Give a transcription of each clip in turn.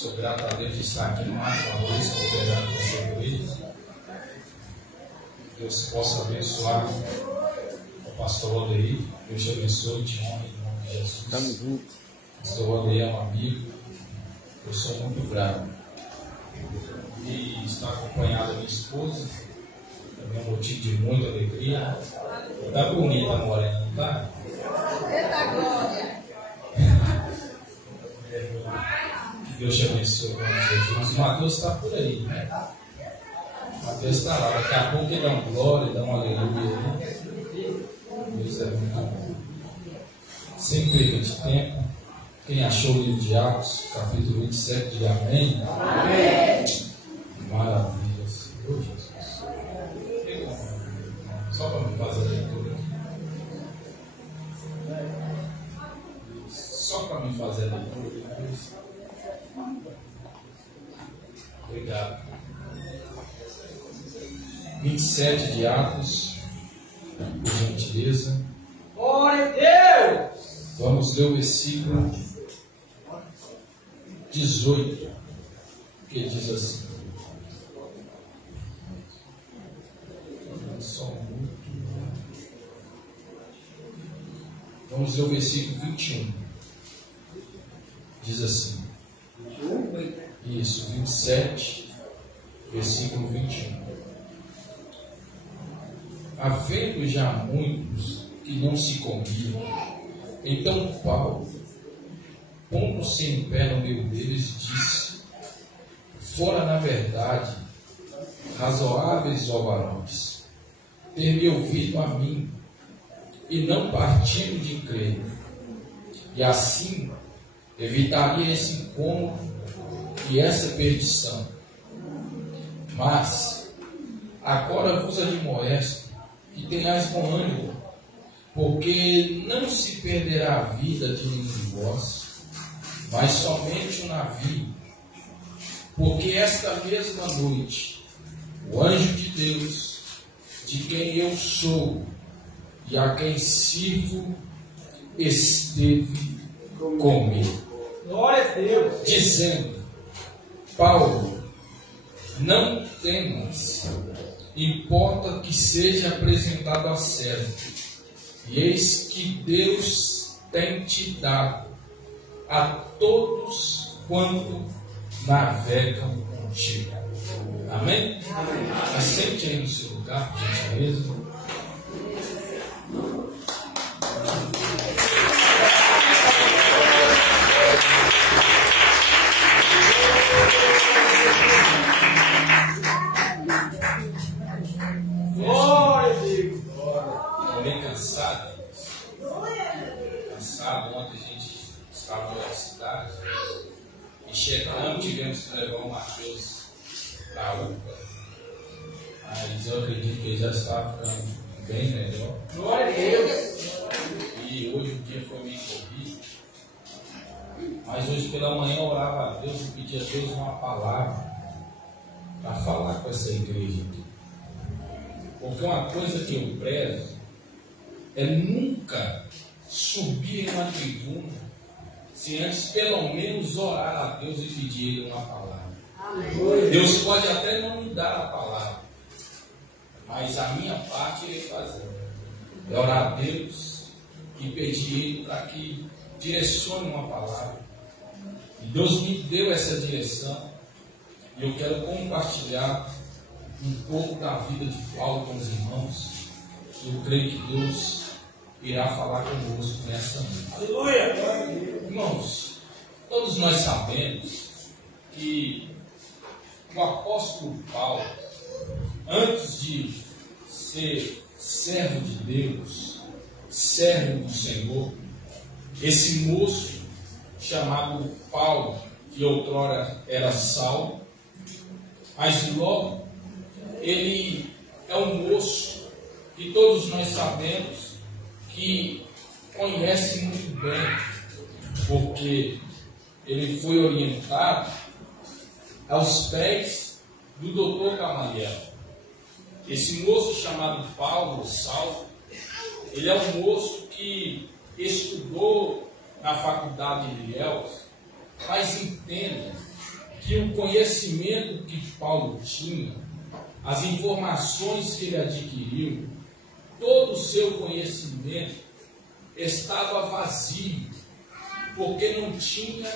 Sou grato a Deus de estar aqui mais uma vez cooperando com o Igreja. Deus possa abençoar o pastor Odeir. Deus te abençoe, te honre em nome de Jesus. Estamos juntos. Pastor Odeir é um amigo. Eu sou muito grato. E está acompanhado a minha esposa. Também é um motivo de muita alegria. Está bonita a morena, não está? Eita glória! Que Deus te abençoe, em nome de Jesus. O Mateus está por aí, né? O Mateus está lá. Daqui a pouco ele dá uma glória, dá uma aleluia. Né? Deus é muito bom. Sem perda de tempo, quem achou o livro de Atos, capítulo 27, diz amém. Amém! Maravilha, Senhor Jesus. Só para me fazer a leitura aqui. Só para me fazer a leitura depois. Obrigado. 27 de Atos, por gentileza. Glória a Deus! Vamos ler o versículo 18, que diz assim. Vamos ler o versículo 21. Diz assim. Isso, 27, versículo 21. Havendo já muitos que não se comiam, então Paulo, pondo-se em pé no meio deles, disse: fora na verdade, razoáveis, ó varões, ter-me ouvido a mim, e não partindo de crer, e assim evitaria esse incômodo e essa perdição. Mas agora vos admoesto que tenhais bom ânimo, porque não se perderá a vida de nenhum de vós, mas somente o navio. Porque esta mesma noite o anjo de Deus, de quem eu sou e a quem sirvo, esteve comigo, Glória a Deus! dizendo: Paulo, não temas, importa que seja apresentado a César, e eis que Deus tem te dado a todos quanto navegam contigo. Amém? Assente aí no seu lugar, por gentileza. Glória a Deus! Estou bem cansado. Cansado. Ontem a gente estava na cidade e chegamos, tivemos que levar o Mateus para a UPA. Mas eu acredito que ele já está ficando bem melhor. Glória a Deus! E hoje o dia foi meio corrido. Mas hoje pela manhã eu orava a Deus e pedia a Deus uma palavra para falar com essa igreja aqui. Porque uma coisa que eu prezo é nunca subir em uma tribuna se antes pelo menos orar a Deus e pedir Ele uma palavra. Amém. Deus pode até não me dar a palavra, mas a minha parte Ele fazer. É orar a Deus e pedir Ele para que direcione uma palavra. E Deus me deu essa direção e eu quero compartilhar um pouco da vida de Paulo com os irmãos. Eu creio que Deus irá falar conosco nessa noite. Aleluia! Irmãos, todos nós sabemos que o apóstolo Paulo, antes de ser servo de Deus, servo do Senhor, esse moço chamado Paulo, que outrora era Saulo, mas logo ele é um moço que todos nós sabemos que conhece muito bem, porque ele foi orientado aos pés do doutor Gamaliel. Esse moço chamado Paulo, Saulo, ele é um moço que estudou na faculdade de Ilhéus, mas entenda que o conhecimento que Paulo tinha, as informações que ele adquiriu, todo o seu conhecimento estava vazio, porque não tinha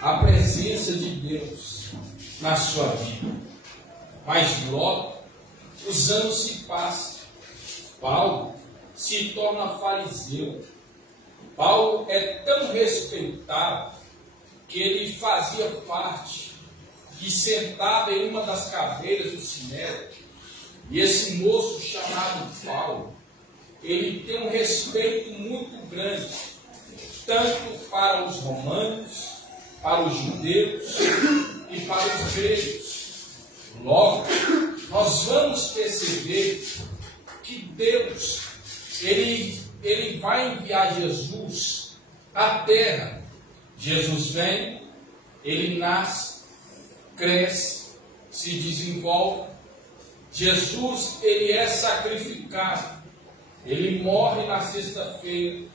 a presença de Deus na sua vida. Mas logo, os anos se passam, Paulo se torna fariseu. Paulo é tão respeitado que ele fazia parte e sentava em uma das cadeiras do Sinédrio. E esse moço chamado Paulo, ele tem um respeito muito grande, tanto para os romanos, para os judeus e para os gregos. Logo, nós vamos perceber que Deus, ele vai enviar Jesus à terra. Jesus vem, ele nasce, cresce, se desenvolve. Jesus, ele é sacrificado. Ele morre na sexta-feira.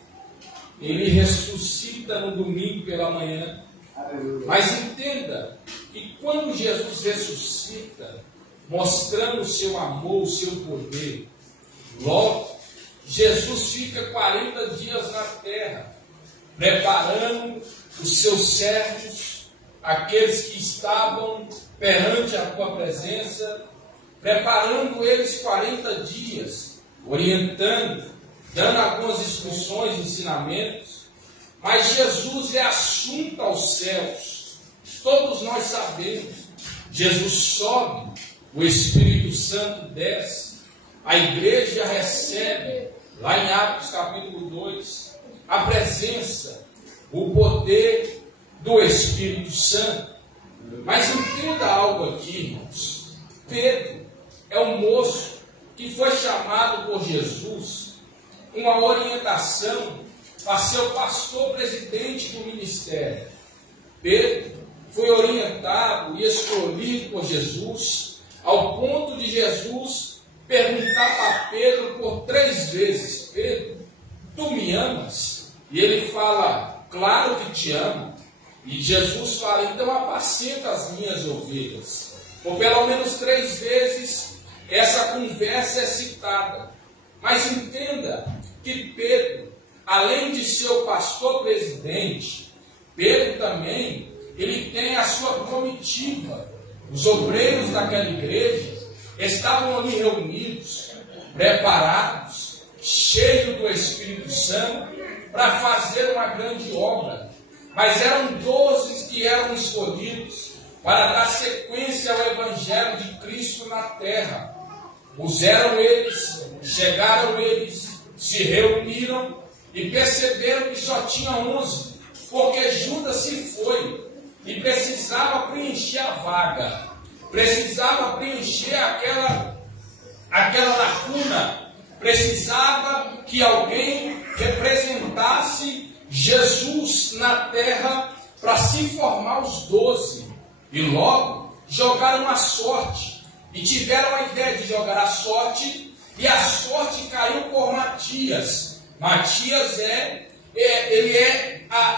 Ele ressuscita no domingo pela manhã. Mas entenda que quando Jesus ressuscita, mostrando o seu amor, o seu poder, logo, Jesus fica 40 dias na terra, preparando os seus servos, aqueles que estavam perante a tua presença, preparando eles 40 dias, orientando, dando algumas instruções, ensinamentos. Mas Jesus é assunto aos céus. Todos nós sabemos. Jesus sobe, o Espírito Santo desce, a igreja recebe, lá em Atos capítulo 2, a presença, o poder do Espírito Santo. Mas entenda algo aqui, irmãos. Pedro é um moço que foi chamado por Jesus, uma orientação para ser o pastor presidente do ministério. Pedro foi orientado e escolhido por Jesus, ao ponto de Jesus perguntar para Pedro por 3 vezes: Pedro, tu me amas? E ele fala: claro que te amo. E Jesus fala: então apacenta as minhas ovelhas. Por pelo menos 3 vezes essa conversa é citada. Mas entenda que Pedro, além de ser o pastor presidente, Pedro também, ele tem a sua comitiva. Os obreiros daquela igreja estavam ali reunidos, preparados, cheios do Espírito Santo, para fazer uma grande obra. Mas eram 12 que eram escolhidos para dar sequência ao Evangelho de Cristo na terra. Puseram eles, chegaram eles, se reuniram e perceberam que só tinha 11, porque Judas se foi e precisava preencher a vaga, precisava preencher aquela lacuna, precisava que alguém representasse Jesus na terra para se formar os 12. E logo jogaram a sorte e tiveram a ideia de jogar a sorte, e a sorte caiu por Matias. Matias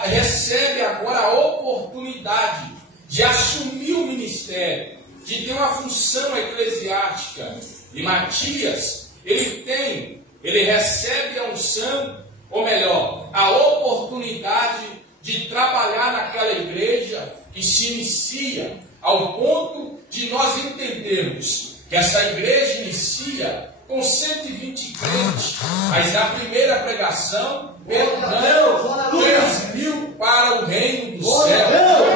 recebe agora a oportunidade de assumir o ministério, de ter uma função eclesiástica. E Matias, ele recebe a unção, ou melhor, a oportunidade de trabalhar naquela igreja que se inicia, ao ponto de nós entendermos que essa igreja inicia com 120 crentes, mas na primeira pregação, perdão, 3.000 para o reino do céu.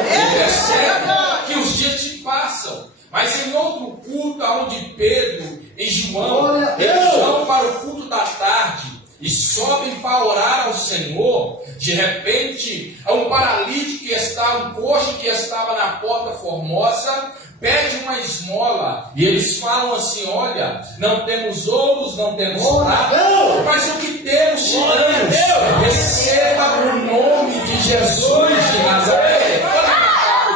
E percebe que os dias se passam, mas em outro culto, onde Pedro e João, eles vão para o culto da tarde e sobem para orar ao Senhor, de repente, um paralítico um coxo que estava na porta formosa, pede uma esmola, e eles falam assim: olha, não temos ouros, não temos prata, mas o que temos te damos, receba o nome de Jesus de Nazaré.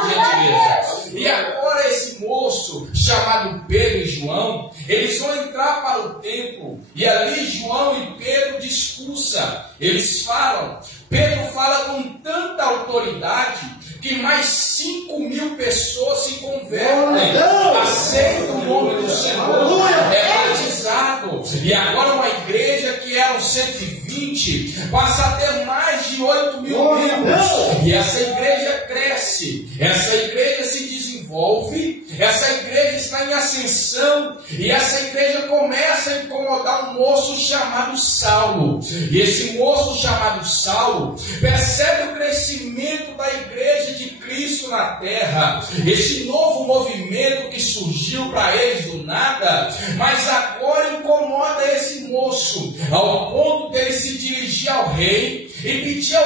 Gentileza. E agora esse moço, chamado Pedro e João, eles vão entrar para o templo, e ali João e Pedro discursam. Eles falam, Pedro fala com tanta autoridade, que mais 5 8.000 pessoas se convertem, aceitam o nome do Senhor, é batizado. E agora uma igreja que eram 120 passa a ter mais de 8.000 membros. E essa igreja cresce, essa igreja se desenvolve, essa igreja está em ascensão, e essa igreja começa a incomodar um moço chamado Saulo. E esse moço chamado Saulo percebe o crescimento da igreja de Cristo na terra, esse novo movimento que surgiu para eles do nada, mas agora incomoda esse moço, ao ponto dele se dirigir ao rei e pedir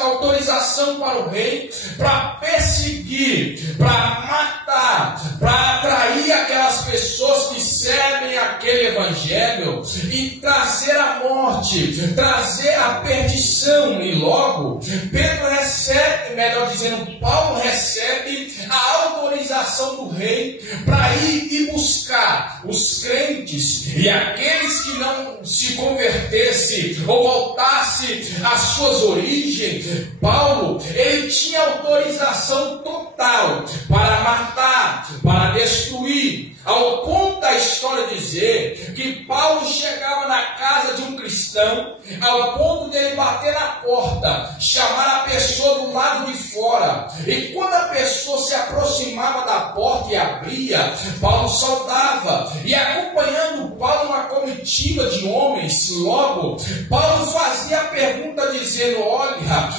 autorização para o rei para perseguir, para matar, para atrair aquelas pessoas que servem aquele evangelho e trazer a morte, trazer a perdição. E logo Pedro recebe, melhor dizendo, Paulo recebe a autorização do rei para ir e buscar os crentes e aqueles que não se convertessem ou voltassem às suas origens. Paulo, ele tinha autorização total para matar, para destruir, ao ponto da história dizer que Paulo chegava na casa de um cristão, ao ponto dele bater na porta, chamar a pessoa do lado de fora, e quando a pessoa se aproximava da porta e abria, Paulo saudava, e acompanhando Paulo uma comitiva de homens. Logo, Paulo fazia a pergunta dizendo: olha,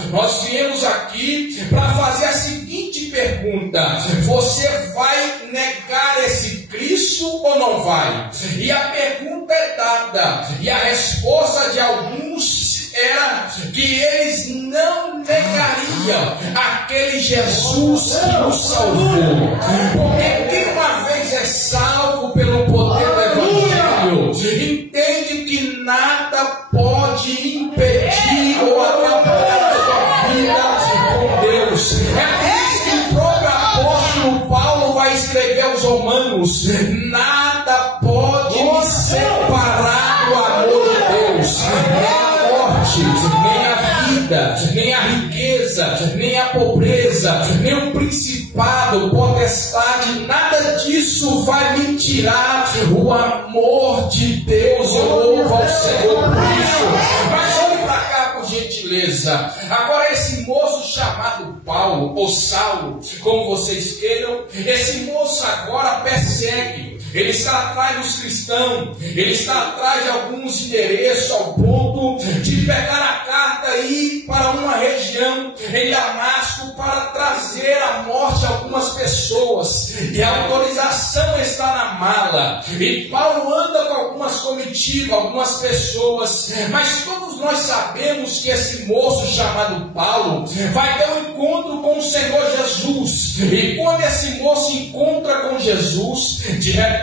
nós viemos aqui para fazer a seguinte pergunta: você vai negar esse Cristo ou não vai? E a pergunta é dada, e a resposta de alguns era que eles não negariam aquele Jesus que nos salvou, porque quem uma vez é salvo pelo poder do Evangelho entende que nada pode impedir ou atrapalhar a sua vida com Deus. É por isso que o próprio apóstolo Paulo vai escrever aos Romanos: nada pode me separar do amor de Deus, nem a morte, nem a vida, nem a riqueza, nem a pobreza, nem o principado, potestade, nada disso vai me tirar o amor de Deus. Eu louvo ao Senhor por isso. Mas olhe para cá, por gentileza. Agora, esse moço chamado Paulo, ou Saulo, como vocês queiram, esse moço agora persegue. Ele está atrás dos cristãos, ele está atrás de alguns endereços, ao ponto de pegar a carta e ir para uma região em Damasco para trazer a morte a algumas pessoas. E a autorização está na mala. E Paulo anda com algumas comitivas, algumas pessoas, mas todos nós sabemos que esse moço chamado Paulo vai ter um encontro com o Senhor Jesus. E quando esse moço encontra com Jesus, de repente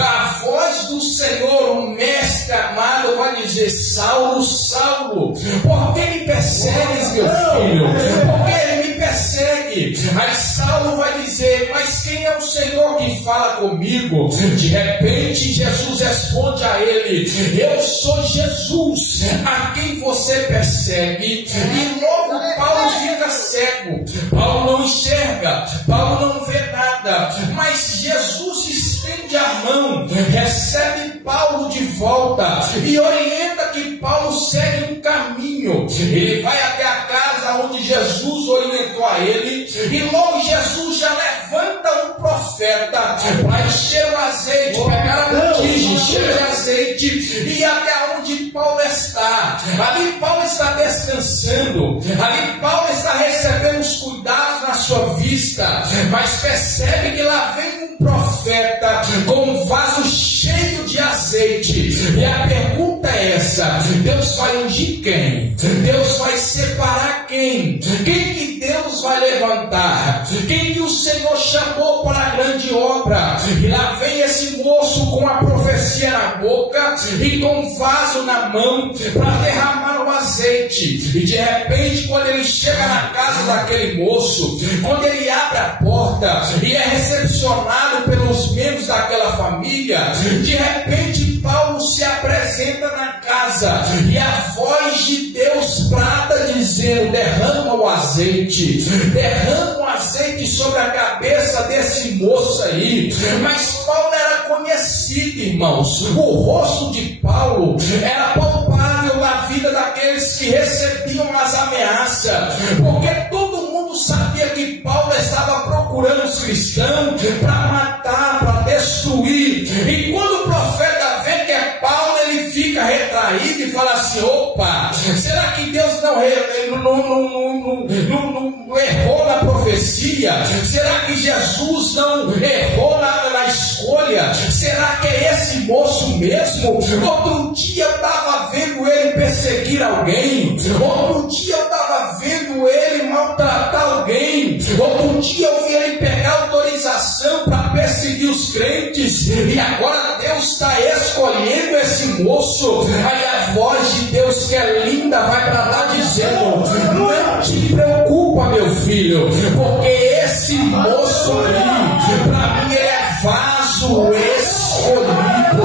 a voz do Senhor, o mestre amado, vai dizer: Saulo, Saulo, por que me persegues, meu filho? Por que me persegue? Aí Saulo vai dizer: mas quem é o Senhor que fala comigo? De repente Jesus responde a ele: eu sou Jesus, a quem você persegue. E logo Paulo fica cego, Paulo não enxerga, Paulo não vê nada, mas Jesus estende a mão, recebe Paulo de volta e orienta que Paulo segue um caminho. Ele vai até a casa onde Jesus orientou a ele, e logo Jesus já levanta um profeta para encher o azeite, pegar a botija, encher de azeite e ir até onde Paulo está. Ali Paulo está descansando, ali Paulo está recebendo os cuidados na sua vista, mas percebe que lá vem um profeta com um vaso cheio de azeite. E a pergunta é essa: Deus vai ungir quem? Deus vai separar quem? Quem que Deus vai levantar? Quem que o Senhor chamou para a grande obra? E lá vem esse moço com a profecia na boca e com um vaso na mão para derramar o azeite. E de repente, quando ele chega na casa daquele moço, quando ele abre a porta e é recepcionado pelos membros daquela família, de repente Paulo se apresenta na casa e a voz de Deus brada dizendo: derrama o azeite, derrama o azeite. azeite sobre a cabeça desse moço aí. Mas Paulo era conhecido, irmãos. O rosto de Paulo era palpável na vida daqueles que recebiam as ameaças, porque todo mundo sabia que Paulo estava procurando os cristãos para matar, para destruir. E quando o profeta vê que é Paulo, ele fica retraído e fala assim: opa, será que Deus não errou na profecia? Será que Jesus não errou na escolha? Será que é esse moço mesmo? Outro dia eu estava vendo ele perseguir alguém, outro dia eu estava vendo ele maltratar alguém, outro dia eu vi ele pegar autorização para perseguir os crentes, e agora Deus está escolhendo esse moço. Aí a voz de Deus, que é linda, vai para lá dizendo: não te preocupa, meu filho, porque esse moço aí, para mim, ele é vaso escolhido.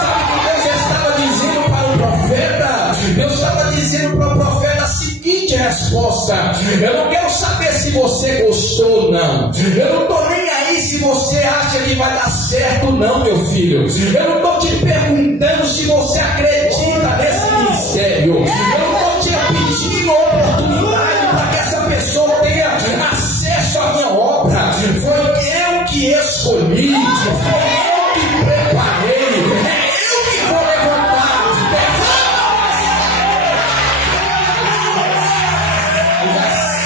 Sabe o que Deus estava dizendo para o profeta? Deus estava dizendo para o profeta a seguinte resposta: eu não quero saber se você gostou ou não, eu não estou nem aí se você acha que vai dar certo ou não, meu filho. Eu não estou te perguntando se você acredita nesse ministério, eu não estou te pedindo oportunidade para que essa pessoa tenha acesso à minha obra. Foi eu que escolhi, foi eu que preparei, é eu que vou levantar.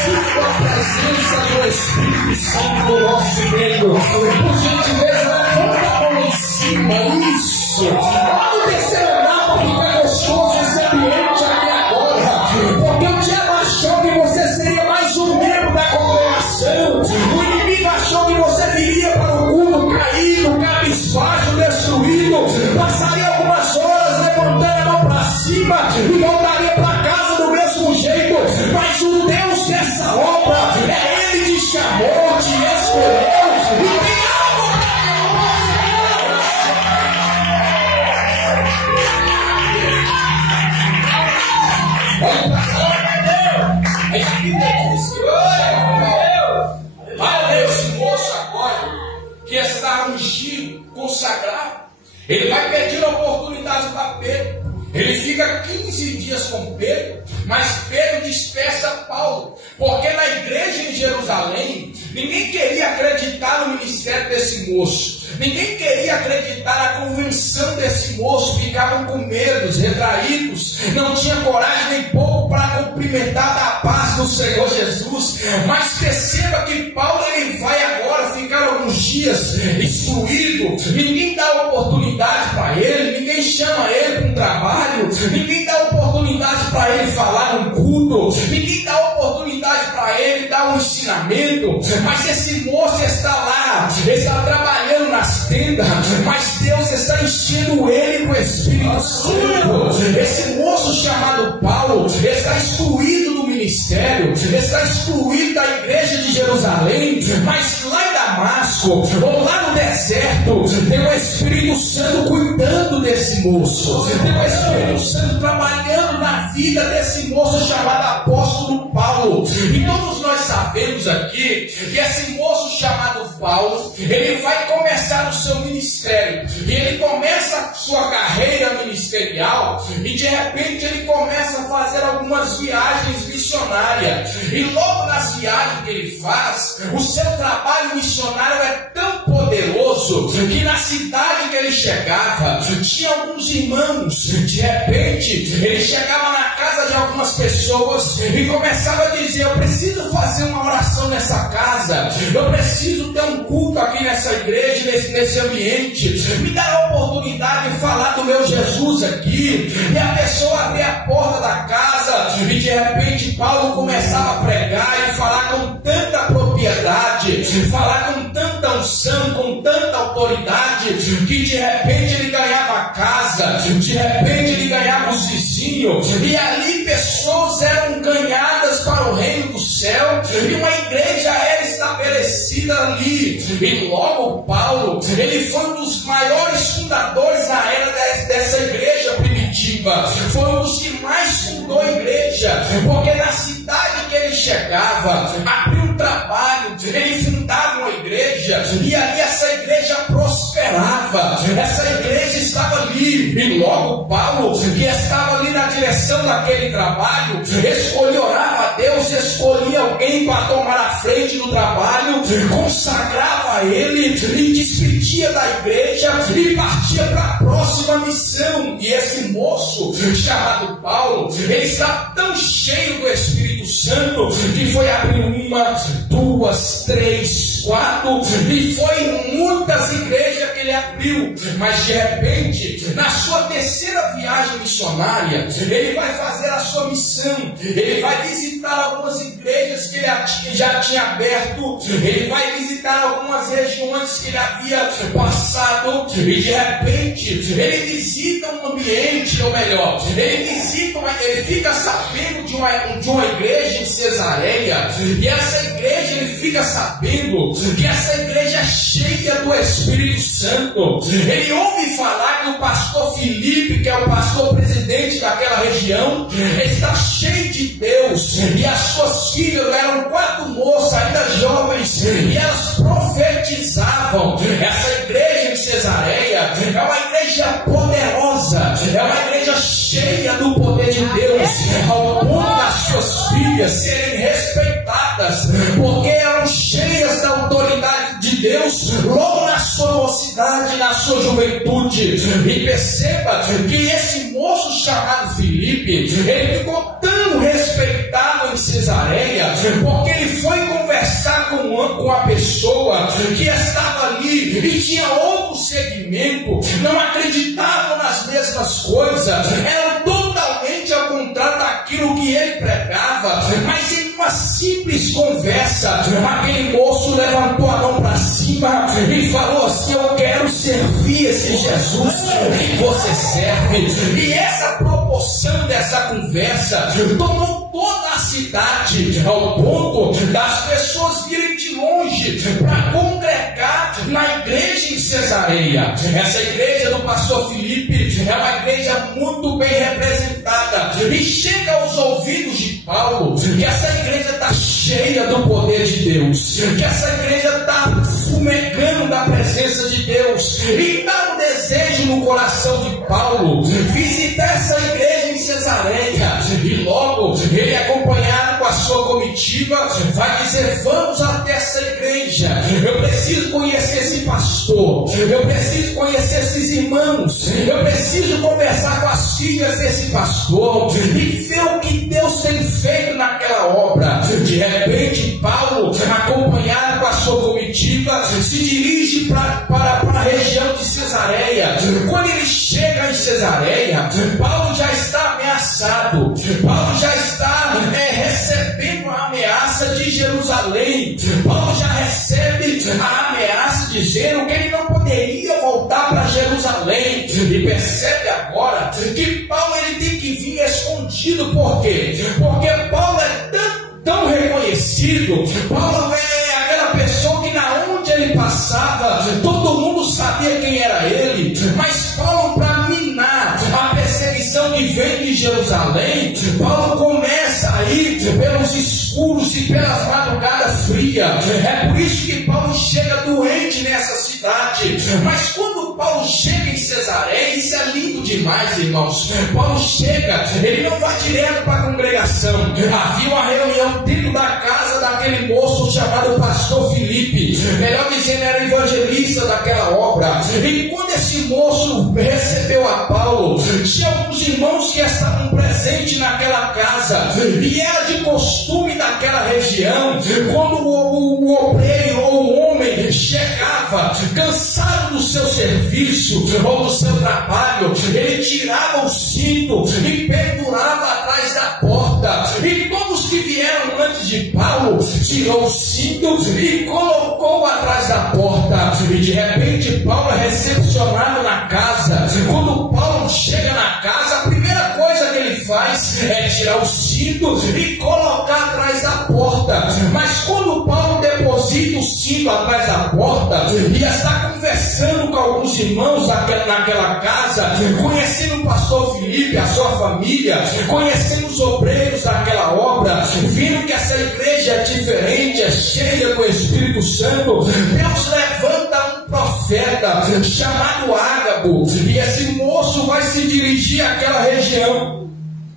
Sinto a presença do Espírito Santo no nosso meio. Por gentileza, levanta a mão em cima. Isso. Pode descer andar para ficar gostoso esse ambiente aqui agora. Porque o diabo achou que você seria mais um membro da congregação. O inimigo achou que você viria para o culto caído, cabisbaixo, destruído. Passaria algumas horas levantando a mão para cima e voltaria para casa do mesmo jeito. Mas o Deus dessa obra, é Ele te chamou, te escolheu e tem algo para aí a Bíblia diz que esse moço agora, que está ungido, consagrado, ele vai pedir a oportunidade para Pedro. Ele fica 15 dias com Pedro, mas Pedro dispersa Paulo, porque na igreja em Jerusalém, ninguém queria acreditar no ministério desse moço, ninguém queria acreditar na convenção desse moço, ficavam com medo, retraídos, não tinha coragem nem pouco para cumprimentar da paz do Senhor Jesus. Mas perceba que Paulo, ele vai agora ficar alguns dias excluído, ninguém dá oportunidade para ele, ninguém chama ele para um trabalho, ninguém dá oportunidade para ele falar um culto, ninguém dá oportunidade para ele dar um ensinamento. Mas esse moço está lá, está trabalhando nas tendas, mas Deus está enchendo ele com o Espírito Santo. Esse moço chamado Paulo está excluído do ministério, está excluído da igreja de Jerusalém, mas lá em Damasco, ou lá no deserto, tem o Espírito Santo cuidando desse moço, tem o Espírito Santo trabalhando na vida desse moço chamado apóstolo Paulo. E todos nós sabemos aqui que esse moço chamado Paulo, ele vai começar o seu ministério, e ele começa a sua carreira ministerial, e de repente ele começa a fazer algumas viagens missionárias, e logo nas viagens que ele faz, o seu trabalho missionário é tão poderoso, que na cidade que ele chegava, tinha alguns irmãos. De repente, ele chegava na casa de algumas pessoas e começava a dizer: eu preciso fazer uma oração nessa casa, eu preciso ter um culto aqui nessa igreja, nesse ambiente, me dá a oportunidade de falar do meu Jesus aqui. E a pessoa abria a porta da casa, e de repente Paulo começava a pregar e falar com tanta propriedade, falar com tanta unção, com tanta autoridade, que de repente ele ganhava a casa, de repente ele ganhava os vizinhos, e ali pessoas eram ganhadas para o reino do céu, e uma igreja era estabelecida ali. E logo Paulo, ele foi um dos maiores fundadores na era dessa igreja primitiva, foi um dos que mais fundou a igreja, porque na cidade que ele chegava, abriu um trabalho, ele estava, essa igreja estava ali, e logo Paulo, que estava ali na direção daquele trabalho, escolhia, orava a Deus, escolhia alguém para tomar a frente do trabalho, consagrava a ele, e despedia da igreja, e partia para a próxima missão. E esse moço, chamado Paulo, ele está tão cheio do Espírito Santo, que foi abrir 1, 2, 3, 4, e foi em muitas igrejas que ele abriu. Mas de repente, na sua terceira viagem missionária, ele vai fazer a sua missão, ele vai visitar algumas igrejas que ele já tinha aberto, ele vai visitar algumas regiões que ele havia passado, e de repente ele visita um ambiente, ou melhor, ele fica sabendo de uma igreja em Cesareia, e essa igreja, ele fica sabendo que essa igreja é cheia do Espírito Santo. Ele ouve falar que o pastor Filipe, que é o pastor presidente daquela região, está cheio de Deus, e as suas filhas eram 4 moças, ainda jovens, e elas profetizavam. Essa igreja em Cesareia é uma igreja poderosa, é uma igreja cheia do poder de Deus, ao ponto das suas filhas serem respeitadas, porque eram cheias da autoridade de Deus logo na sua mocidade, na sua juventude. E perceba que esse moço chamado Filipe, ele ficou tão respeitado em Cesareia, porque ele foi conversar com a pessoa que estava ali e tinha outro segmento, não acreditavam nas mesmas coisas, eram totalmente ao contrário daquilo que ele pregava. Mas em uma simples conversa, aquele moço levantou a mão para cima e falou assim: eu quero servir esse Jesus que você serve. E essa proporção dessa conversa tomou toda a cidade, ao ponto das pessoas virem de longe para congregar na igreja em Cesareia. Essa igreja do pastor Filipe é uma igreja muito bem representada, e chega aos ouvidos de Paulo que essa igreja está cheia do poder de Deus, que essa igreja está fumegando da presença de Deus, e dá um desejo no coração de Paulo visitar essa igreja em Cesareia. E logo ele, acompanhado com a sua comitiva, vai dizer: vamos até essa igreja, eu preciso conhecer esse pastor, eu preciso conhecer esses irmãos, eu preciso conversar com as filhas desse pastor e ver o que Deus tem feito naquela obra. De repente Paulo, acompanhado com a sua comitiva, se dirige para a região de Cesareia. Quando ele chega em Cesareia, Paulo já está ameaçado, Paulo já está recebendo a ameaça de Jerusalém. Paulo já recebe a ameaça dizendo que ele não poderia voltar para Jerusalém. E percebe agora que Paulo, ele tem que vir escondido. Por quê? Porque Paulo é tão reconhecido, Paulo é aquela pessoa que na onde ele passava, todo mundo sabia quem era ele. Mas Paulo, para minar a perseguição que vem de Jerusalém, Paulo começa a ir pelos escuros e pelas madrugadas frias. É por isso que Paulo chega doente nessa cidade. Mas quando Paulo chega em Cesareia, isso é lindo demais, irmãos. Paulo chega, ele não vai direto para a congregação. Havia uma reunião dentro da casa daquele moço chamado pastor Filipe, melhor dizendo, era evangelista daquela obra. E quando esse moço recebeu a Paulo, tinha alguns irmãos que estavam presentes naquela casa, e era de costume daquela região, quando o obreiro ou o homem chegava cansado do seu serviço ou do seu trabalho, ele tirava o cinto e pendurava atrás da porta. E todos que vieram antes de Paulo tirou o cinto e colocou atrás da porta. E de repente Paulo é recepcionado na casa. Quando Paulo chega na casa, a primeira coisa que ele faz é tirar o cinto e colocar atrás da porta. Mas quando Paulo deposita o cinto atrás da porta e está conversando com alguns irmãos naquela casa, conhecendo o pastor Filipe, a sua família, conhecendo os obreiros daquela obra, vindo que essa igreja é diferente, é cheia do Espírito Santo, Deus levanta um profeta profeta chamado Ágabo, e esse moço vai se dirigir àquela região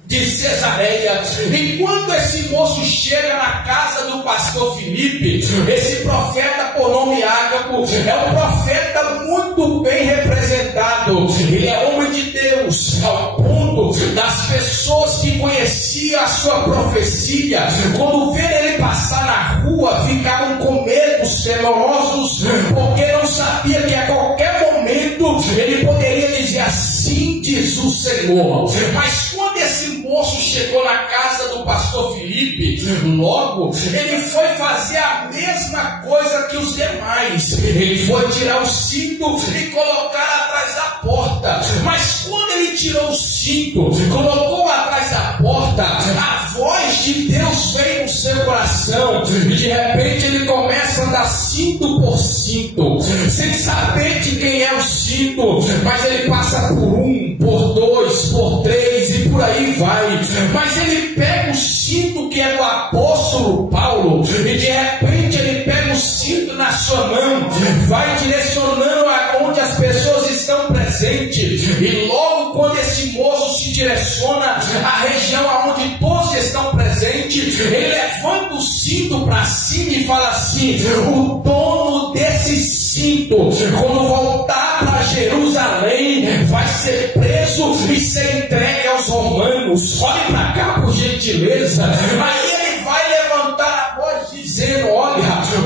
de Cesareia. E quando esse moço chega na casa do pastor Filipe, esse profeta por nome Ágabo é um profeta muito bem representado. Ele é homem de Deus, ao ponto das pessoas que conheciam a sua profecia, quando vêem ele passar na rua, ficavam com medo, temerosos, porque não sabia que a qualquer momento ele poderia dizer: assim diz o Senhor. Mas quando esse moço chegou na casa do pastor Filipe, logo ele foi fazer a mesma coisa que os demais. Ele foi tirar o cinto e colocar atrás da porta. Mas quando ele tirou o cinto, colocou atrás da porta, a voz de Deus veio no seu coração, e de repente ele começa a andar cinto por cinto, sem saber de quem é o cinto, mas ele passa por um, por dois, por três e por aí vai. Mas ele pega o cinto que é do apóstolo Paulo, e de repente ele pega o cinto na sua mão, vai direcionando aonde as pessoas estão presentes, e logo quando esse moço se direciona à região aonde todos estão presentes, ele levanta o cinto para cima e fala assim: o dono desse cinto, quando voltar para Jerusalém, vai ser preso e ser entregue aos romanos. Olhe para cá, por gentileza. Aí ele vai levantar a voz dizendo: olha,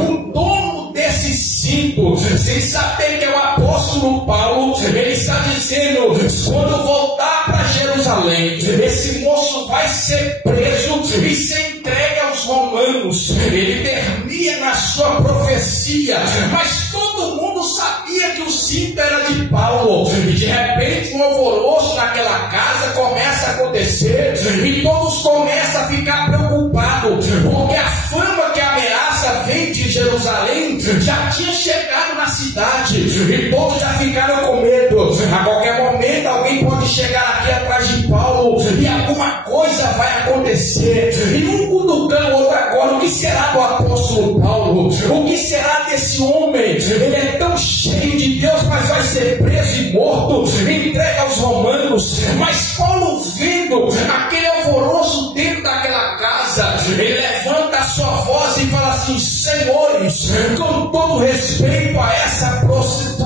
o dono desse cinto, sem saber que é o apóstolo Paulo, ele está dizendo: quando voltar para Jerusalém, esse moço vai ser preso e ser entregue aos romanos. Ele termina na sua profecia, mas todo mundo sabia que o cinto era de Paulo. E de repente um alvoroço naquela casa começa a acontecer, e todos começam a ficar preocupados, porque a fama que a ameaça vem de Jerusalém já tinha chegado na cidade, e todos já ficaram com medo. A qualquer momento alguém pode chegar aqui atrás de Paulo e alguma coisa vai acontecer. E um cutucando o outro agora: o que será do apóstolo Paulo? O que será desse homem? Ele é tão cheio de Deus, mas vai ser preso e morto, entregue aos romanos. Mas Paulo, vendo aquele alvoroço dentro daquela casa, ele levanta a sua voz e fala assim: senhores, com todo respeito a essa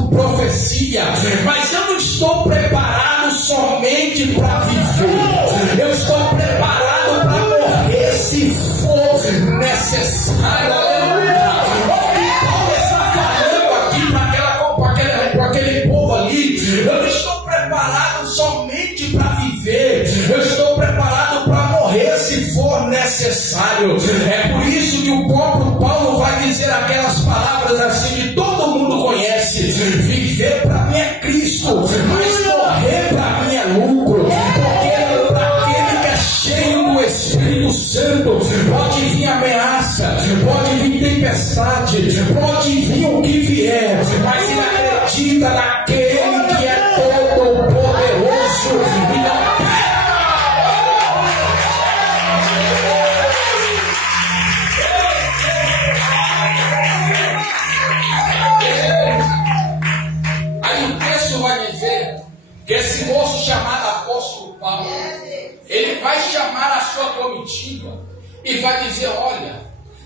profecia, mas eu não estou preparado somente para viver, eu estou preparado para morrer se for necessário. Aleluia! Paulo está falando aqui para aquele povo ali: eu não estou preparado somente para viver, eu estou preparado para morrer se for necessário. É por isso que o próprio Paulo vai dizer aquelas palavras assim que todo mundo conhece: viver para mim é Cristo, mas morrer para mim é lucro. Porque para aquele que é cheio do Espírito Santo, pode vir ameaça, pode vir tempestade, pode vir o que vier, mas ele acredita naquele que é todo poderoso e não. Que esse moço chamado apóstolo Paulo, ele vai chamar a sua comitiva e vai dizer: olha,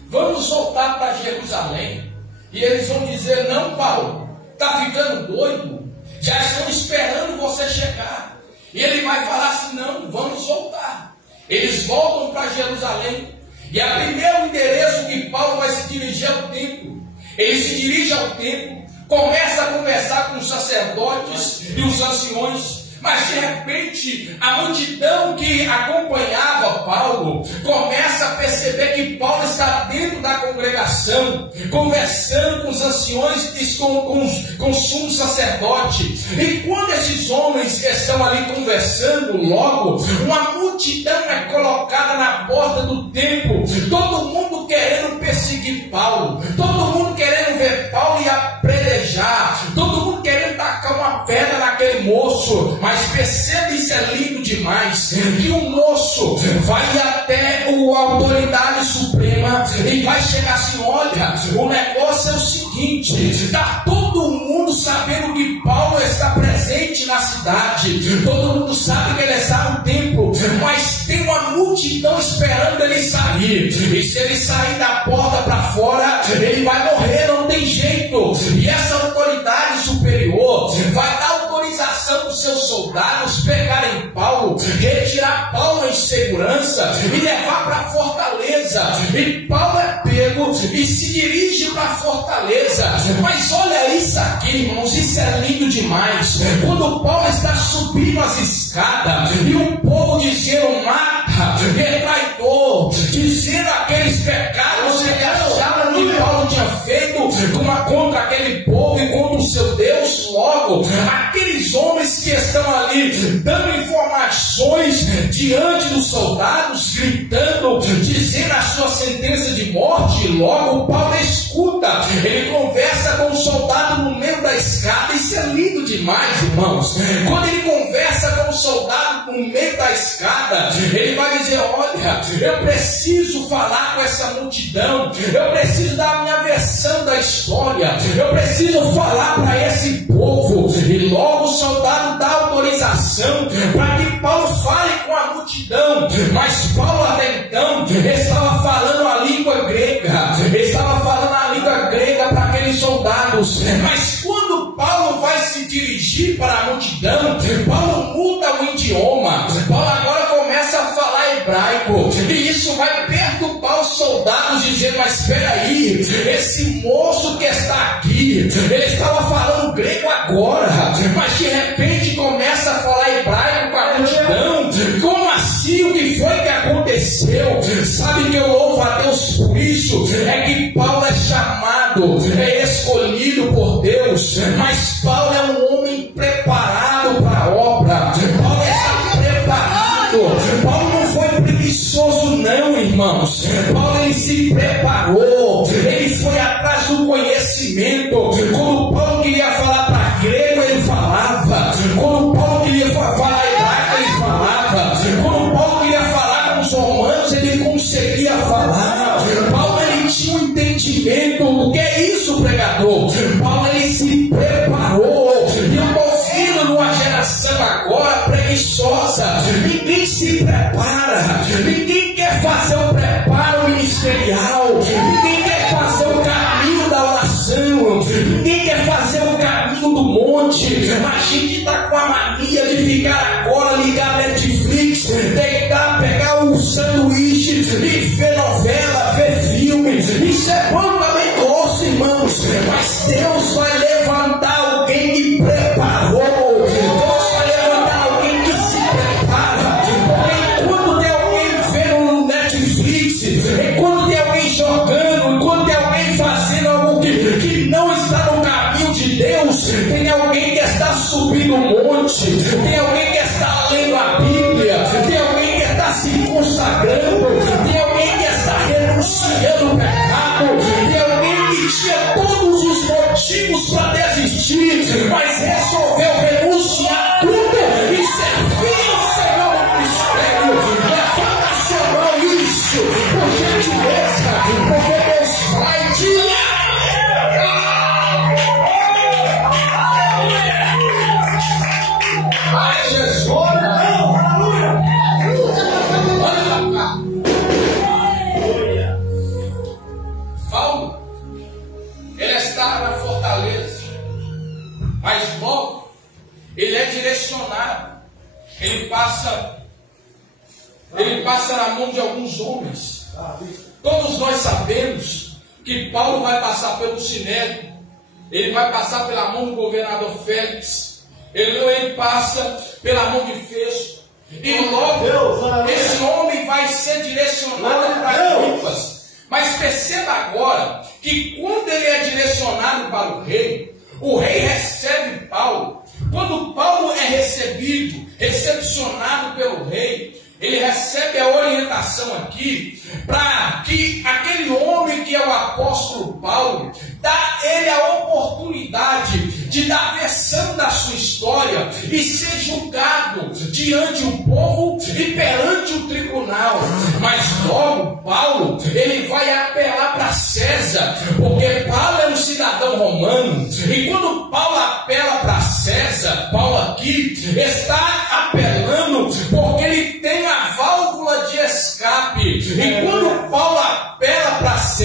vamos voltar para Jerusalém. E eles vão dizer: não, Paulo, está ficando doido, já estão esperando você chegar. E ele vai falar assim: não, vamos voltar. Eles voltam para Jerusalém, e o primeiro endereço que Paulo vai se dirigir ao templo. Ele se dirige ao templo, começa a conversar com os sacerdotes e os anciões, mas de repente a multidão que acompanhava Paulo começa a perceber que Paulo está dentro da congregação, conversando com os anciões e com o sumo sacerdote. E quando esses homens estão ali conversando, logo uma multidão é colocada na porta do templo, todo mundo querendo perseguir Paulo, todo mundo querendo ver Paulo e apedrejar, todo mundo querendo tacar uma pedra naquele moço. Mas perceba, isso é lindo demais, que o moço vai até a autoridade suprema e vai chegar assim: olha, o negócio é o seguinte, está todo mundo mundo sabendo que Paulo está presente na cidade, todo mundo sabe que ele está no templo, mas tem uma multidão esperando ele sair, e se ele sair da porta para fora, ele vai morrer, não tem jeito. E essa autoridade superior vai dar autorização para os seus soldados pegarem Paulo, retirar Paulo em segurança e levar para a fortaleza. E Paulo é pego e se dirige para a fortaleza. Mas olha isso aqui, irmãos, isso é lindo demais. Quando Paulo está subindo as escadas e o povo dizendo: mata, é traidor, dizendo aqueles pecados que ele achava que Paulo tinha feito contra aquele povo e contra o seu Deus, logo aqueles homens que estão ali dando informações diante dos soldados, gritando, dizendo a sua sentença de morte, logo Paulo escuta, ele conversa com o soldado no meio da escada. Isso é lindo demais, irmãos. Quando ele conversa com o soldado no meio da escada, ele vai dizer: olha, eu preciso falar com essa multidão, eu preciso dar a minha versão da história, eu preciso falar para esse povo. E logo o soldado dá autorização para que Paulo fale com a multidão. Mas Paulo até então estava falando a língua grega, estava falando a língua grega para aqueles soldados. Mas quando Paulo vai se dirigir para a multidão, Paulo muda o idioma. Paulo agora começa a falar hebraico, e isso vai perturbar os soldados, dizendo: mas espera aí, esse moço que está aqui, ele estava falando grego agora, mas de repente começa a falar hebraico com a multidão. Como assim? O que foi que aconteceu? Sabe que eu louvo a Deus por isso? É que Paulo é chamado, é escolhido por Deus, mas Paulo é um homem preparado para a obra. Paulo está preparado. Paulo não foi preguiçoso não, irmãos. Paulo, ele se preparou, ele foi atrás do conhecimento. Quando Paulo queria falar para grego, ele falava. Quando Paulo queria falar hebraico, ele falava. Quando Paulo queria falar com os romanos, ele conseguia falar. Paulo, ele tinha um entendimento. O que é isso, pregador? Paulo, ele se preparou. E eu estou ouvindo numa geração agora preguiçosa. Ninguém se prepara, ninguém quer fazer o preparo ministerial, ninguém quer fazer o caminho da oração, ninguém quer fazer o caminho do monte. A gente está com a mania de ficar agora, ligar Netflix, deitar, pegar um sanduíche e ver novela, ver filme. Isso é bom também, nossa, irmãos, mas Deus vai levantar alguém que preparou. Deus vai levantar alguém que se prepara. Porque quando tem alguém vendo no Netflix, enquanto tem alguém jogando, enquanto tem alguém fazendo algo que não está no caminho de Deus, tem alguém que está subindo um monte, tem alguém que está lendo a Bíblia, tem alguém que está se consagrando, tem alguém que está renunciando o pecado, tem alguém que tinha todos os motivos para desistir, mas resolveu renunciar tudo e servir o Senhor no mistério. Levanta sua mão, isso, por gentileza, porque Deus vai te... Ai, Jesus! Olha pra cá. Paulo, ele está na fortaleza, mas logo ele é direcionado, ele passa na mão de alguns homens. Todos nós sabemos que Paulo vai passar pelo Sinédrio, ele vai passar pela mão do governador Félix, ele passa pela mão de Festo, e logo esse homem vai ser direcionado para Agripas. Mas perceba agora que quando ele é direcionado para o rei recebe Paulo. Quando Paulo é recepcionado pelo rei, ele recebe a orientação aqui para que aquele homem que é o apóstolo Paulo, dá ele a oportunidade de dar a versão da sua história e ser julgado diante o povo e perante o tribunal. Mas logo Paulo, ele vai apelar para César, porque Paulo é um cidadão romano, e quando Paulo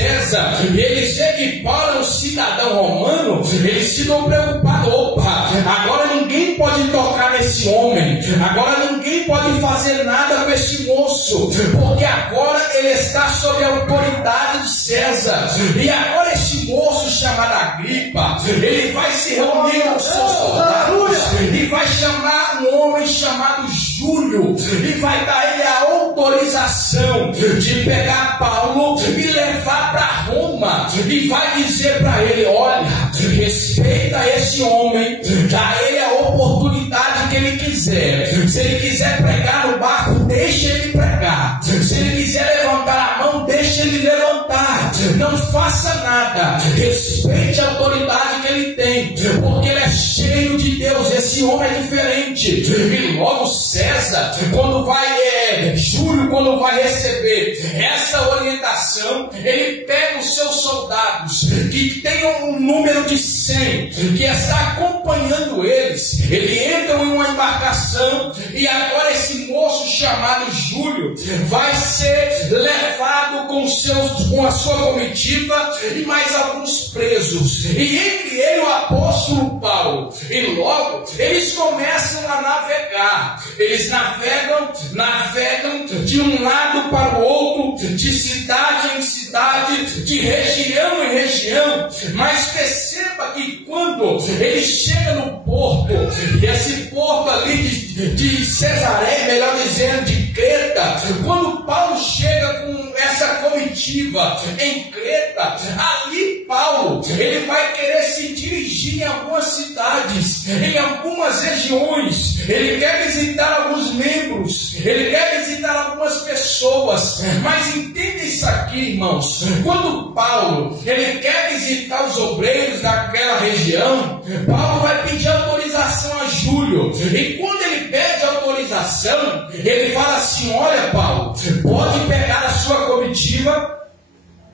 César, e eles veem que Paulo é um cidadão romano, eles ficam preocupados. Opa, agora ninguém pode tocar nesse homem, agora ninguém pode fazer nada com esse moço, porque agora ele está sob a autoridade de César. E agora esse moço chamado Agripa, ele vai se reunir com seus soldados e vai chamar um homem chamado Júlio e vai dar ele a autorização de pegar Paulo e levar para Roma, e vai dizer para ele: olha, respeita esse homem, dá ele a oportunidade que ele quiser. Se ele quiser pregar no barco, deixa ele pregar. Se ele quiser levantar a mão, deixa ele levantar. Não faça nada, respeite a autoridade que ele tem, porque ele é cheio de Deus. Esse homem é diferente. E logo César, Júlio, quando vai receber essa orientação, ele pega os seus soldados, que tem um número de 100, que está acompanhando eles. Ele entra em uma embarcação, e agora esse moço chamado Júlio vai ser levado com a sua comitiva e mais alguns presos, e entre ele o apóstolo Paulo. E logo eles começam a navegar. Eles navegam de um lado para o outro, de cidade em cidade, de região em região. Mas perceba que quando ele chega no porto, e esse porto ali de Cesareia, melhor dizendo, de Creta, quando Paulo chega com essa comitiva em Creta, ali Paulo, ele vai querer se dirigir em algumas cidades, em algumas regiões. Ele quer visitar alguns membros, ele quer visitar algumas pessoas. Mas entenda isso aqui, irmãos: quando Paulo ele quer visitar os obreiros daquela região, Paulo vai pedir autorização a Júlio. E quando ele pede autorização, ele fala assim: olha, Paulo, pode pegar a sua comitiva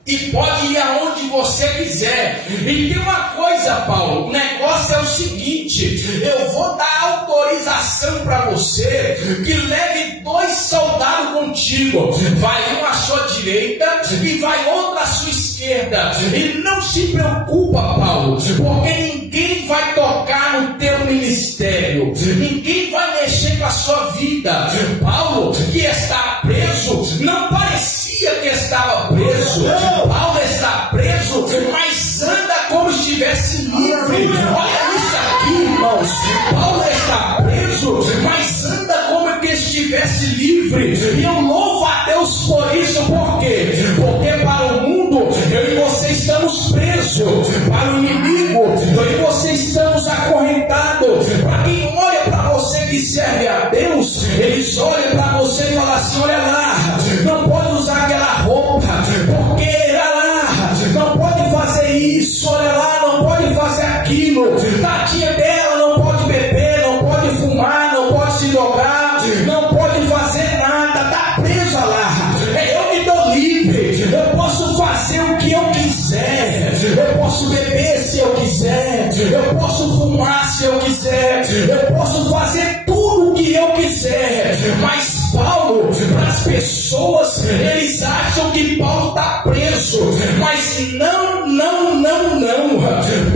e pode ir aonde você quiser. E tem uma coisa, Paulo, o negócio é o seguinte: eu vou dar autorização para você que leve 2 soldados contigo. Vai um à sua direita e vai outro à sua esquerda. E não se preocupa, Paulo, porque ninguém vai tocar no teu ministério, ninguém vai mexer com a sua vida. Paulo, que está preso, não parecia que estava preso. Paulo está preso, mas anda como se estivesse livre. Olha isso aqui, irmãos: Paulo está preso, mas anda como que estivesse livre. E eu louvo a Deus por isso. Por quê? Porque para o mundo, eu e você estamos presos. Para o inimigo, eu e você estamos acorrentados. Para quem olha para você que serve a Deus, eles olham para você e falam assim: olha lá, não pode usar aquela roupa, porque não pode fazer isso, olha lá, não pode fazer aquilo. Tadinha dela, não pode beber, não pode fumar, não pode se dobrar, não pode fazer nada, está presa lá. Eu me dou livre, eu posso fazer o que eu quiser, eu posso beber se eu quiser, eu posso fumar se eu quiser, eu posso fazer tudo o que eu quiser. Mas Paulo, para as pessoas, eles acham que Paulo está preso, mas não.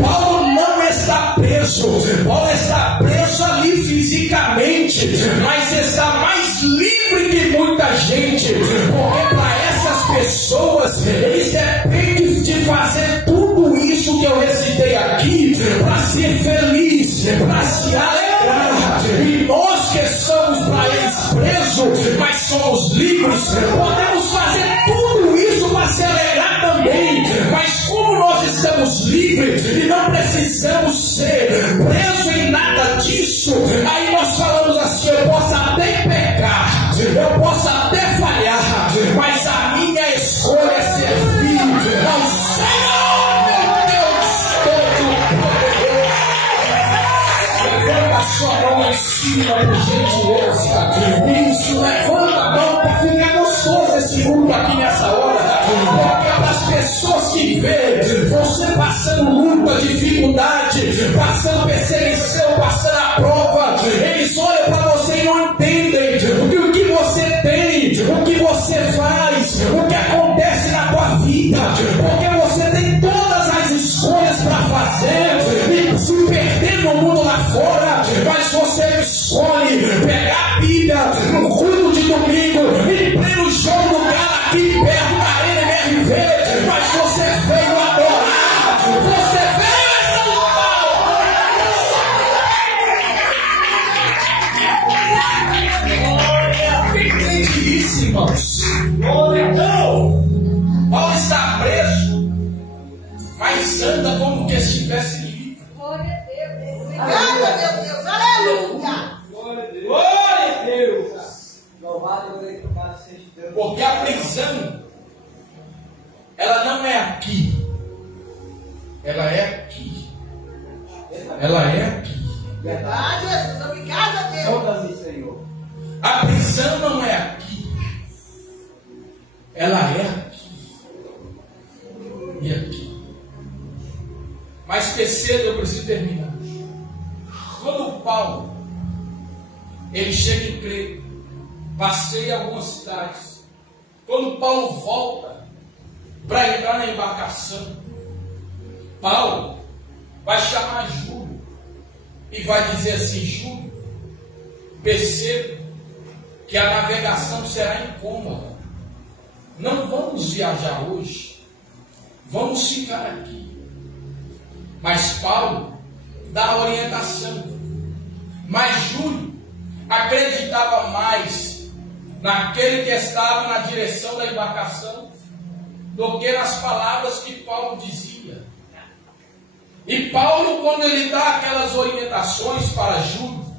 Paulo não está preso. Paulo está preso ali fisicamente, mas está mais livre que muita gente, porque para essas pessoas, eles dependem de fazer tudo isso que eu recitei aqui para ser feliz, para se alegrar. E nós que somos para eles presos, mas somos livres, podemos fazer tudo isso para se alegrar também. Mas como nós estamos livres e não precisamos ser presos em nada disso, aí nós falamos assim: eu posso até pecar, eu posso até falhar, mas a minha escolha é servir ao Senhor, meu Deus Todo-Poderoso. Levanta a sua mão em cima, por gentileza. Isso, levanta a mão para ficar gostoso esse mundo aqui nessa hora. Porque para as pessoas que vêem você passando luta, dificuldade, passando perseguição, passando a prova, eles olham para você e não entendem o que você tem, o que você faz, o que acontece na tua vida. mas anda como que estivesse livre. Glória a Deus. Obrigada, meu Deus. Aleluia. Glória a Deus. Louvado seja Deus. Porque a prisão, ela não é aqui. Ela é aqui. Ela é aqui. Verdade, Jesus. Obrigada, Deus. Toda-me, Senhor. A prisão não é aqui. Ela é aqui. E aqui. Mas perceba, eu preciso terminar. Quando Paulo, ele chega em Creta, passeia algumas cidades. Quando Paulo volta para entrar na embarcação, Paulo vai chamar Júlio e vai dizer assim: Júlio, perceba que a navegação será incômoda. Não vamos viajar hoje, vamos ficar aqui. Mas Paulo dá a orientação. Mas Júlio acreditava mais naquele que estava na direção da embarcação do que nas palavras que Paulo dizia. E Paulo, quando ele dá aquelas orientações para Júlio,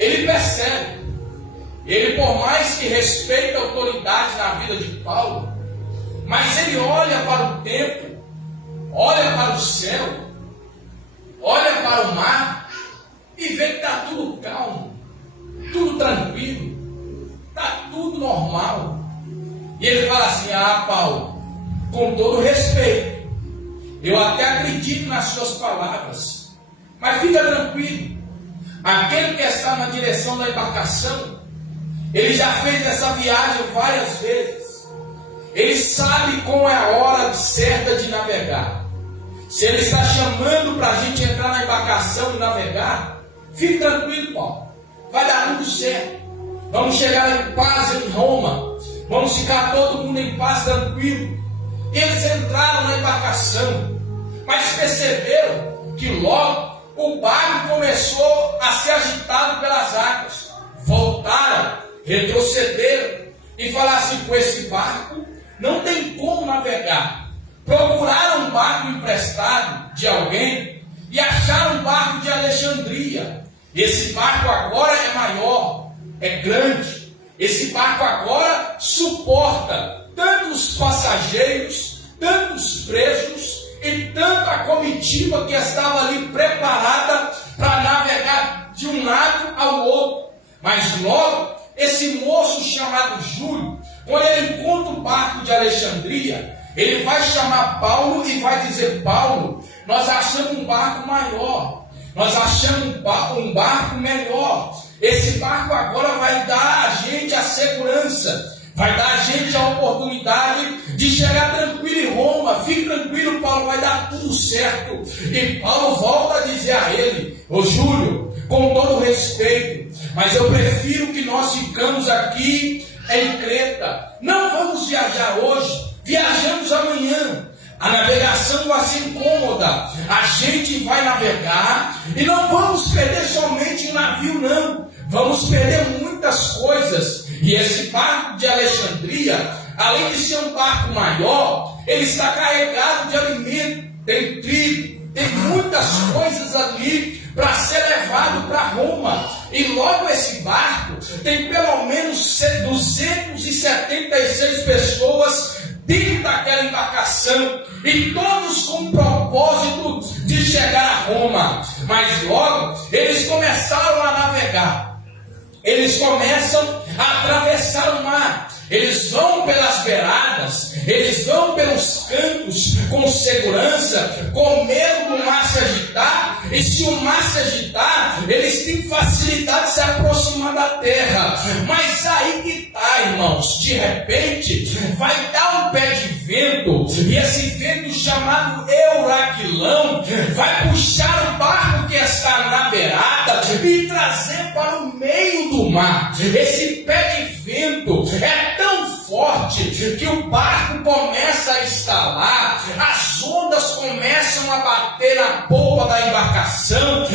ele percebe, ele por mais que respeite a autoridade na vida de Paulo, mas ele olha para o tempo, olha para o céu, olha para o mar e vê que está tudo calmo, tudo tranquilo, está tudo normal. E ele fala assim: ah, Paulo, com todo respeito, eu até acredito nas suas palavras, mas fica tranquilo, aquele que está na direção da embarcação, ele já fez essa viagem várias vezes, ele sabe como é a hora certa de navegar. Se ele está chamando para a gente entrar na embarcação e navegar, fique tranquilo, Paulo, vai dar tudo certo, vamos chegar em paz em Roma, vamos ficar todo mundo em paz, tranquilo. Eles entraram na embarcação, mas perceberam que logo o barco começou a ser agitado pelas águas. Voltaram, retrocederam e falaram assim: com esse barco não tem como navegar. Procuraram um barco emprestado de alguém e acharam um barco de Alexandria. Esse barco agora é maior, é grande. Esse barco agora suporta tantos passageiros, tantos presos e tanta comitiva que estava ali preparada para navegar de um lado ao outro. Mas logo, esse moço chamado Júlio, quando ele encontra o barco de Alexandria, ele vai chamar Paulo e vai dizer: Paulo, nós achamos um barco maior, nós achamos um barco melhor. Esse barco agora vai dar a gente a segurança, vai dar a gente a oportunidade de chegar tranquilo em Roma. Fique tranquilo, Paulo, vai dar tudo certo. E Paulo volta a dizer a ele: ô Júlio, com todo respeito, mas eu prefiro que nós ficamos aqui em Creta. Não vamos viajar hoje, viajamos amanhã. A navegação vai ser incômoda, a gente vai navegar e não vamos perder somente o navio, não, vamos perder muitas coisas. E esse barco de Alexandria, além de ser um barco maior, ele está carregado de alimento, tem trigo, tem muitas coisas ali para ser levado para Roma. E logo esse barco tem pelo menos 276 pessoas dentro daquela embarcação, e todos com o propósito de chegar a Roma. Mas logo eles começaram a navegar, eles começam a atravessar o mar, eles vão pelas beiradas, eles vão pelos campos com segurança, com medo do mar se agitar. E se o mar se agitar, eles têm facilidade de se aproximar da terra. Mas aí que está, irmãos, de repente vai dar um pé de vento, e esse vento chamado Euraquilão vai puxar o barco que está na beirada e trazer para o meio do mar. Esse pé de vento é tão forte que o barco começa a estalar, as ondas começam a bater na polpa da embarcação,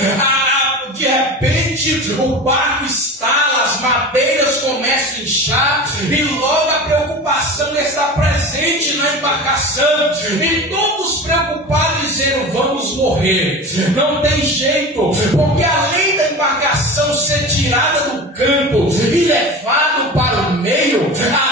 de repente o barco estala, as madeiras começam a inchar, e logo a preocupação preocupação está presente na embarcação, e todos preocupados dizendo: vamos morrer, não tem jeito, porque além da embarcação ser tirada do campo e levado para o meio,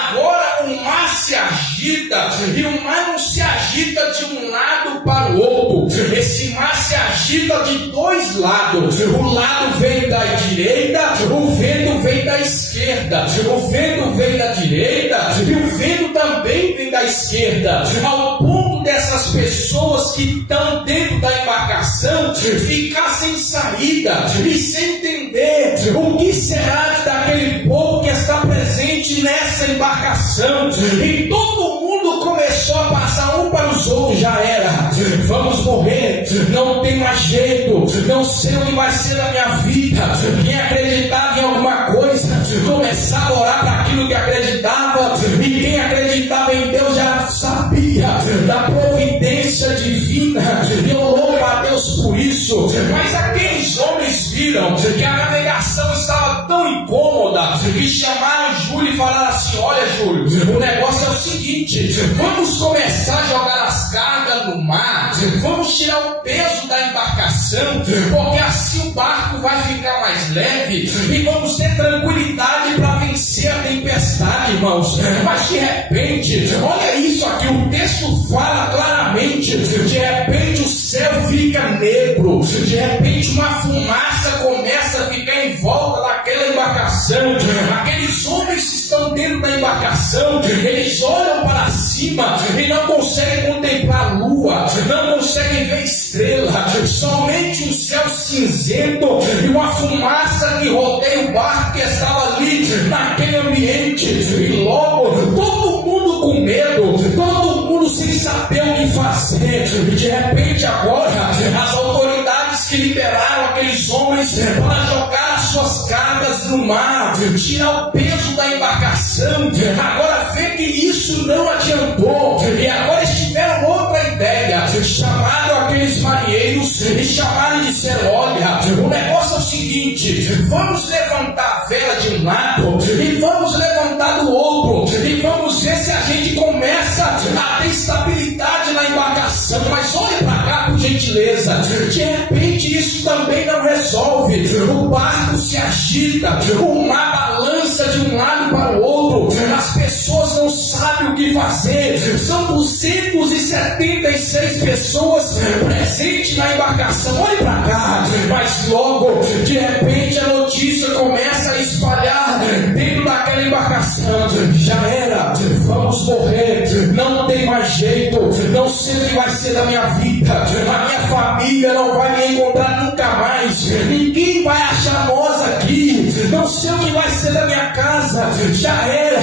agora o mar se agita, e o mar não se agita de um lado para o outro, esse mar se agita de dois lados, o lado vem da direita, o vento vem da esquerda, o vento vem da direita e o vento também vem da esquerda, ao ponto dessas pessoas que estão dentro da embarcação ficar sem saída e sem entender o que será daquele povo que está presente nessa embarcação. E todo mundo começou a passar um para os outros: já era, vamos morrer, não tem mais jeito, não sei o que vai ser da minha vida. Quem acreditava em alguma coisa começava a orar para aquilo que acreditava, e quem acreditava em Deus já sabia da providência divina, e eu louvo a Deus por isso. Mas aqueles homens viram que a navegação estava tão incômoda que chamaram Júlio e falaram assim: olha, Júlio, o negócio é o seguinte, vamos começar a jogar as cargas no mar, vamos tirar o peso da embarcação, porque assim o barco vai ficar mais leve e vamos ter tranquilidade para vencer a tempestade, irmãos. Mas de repente, olha isso aqui, o texto fala claramente: de repente o céu fica negro, de repente uma fumaça começa a ficar em volta daquela embarcação. Aqueles homens que estão dentro da embarcação, eles olham para cima e não conseguem contemplar a lua, não conseguem ver estrela, somente um céu cinzento e uma fumaça que rodeia o barco que estava ali naquele ambiente. E logo todo mundo com medo, todo mundo sem saber o que fazer. E de repente agora as autoridades que liberaram aqueles homens para jogar as suas cargas no mar, tirar o peso da embarcação, agora vê que isso não adiantou, e agora eles tiveram outra ideia. Chamaram aqueles marinheiros e chamaram e disseram: olha, o negócio é o seguinte, vamos levantar a vela de um lado e vamos levantar do outro, e vamos ver se a gente começa a ter estabilidade na embarcação. Mas olhe para cá, por gentileza. De repente isso também não resolve, o barco se agita, o mar balança de um lado para o outro, as pessoas não sabem o que fazer. São 276 pessoas presentes na embarcação, olhe para cá. Mas logo, de repente, a notícia começa a espalhar dentro daquela embarcação: já era, vamos morrer, não tem mais jeito, não sei o que vai ser da minha vida, a minha família não vai me encontrar nunca mais, ninguém vai achar nós aqui, não sei o que vai ser da minha casa, já era.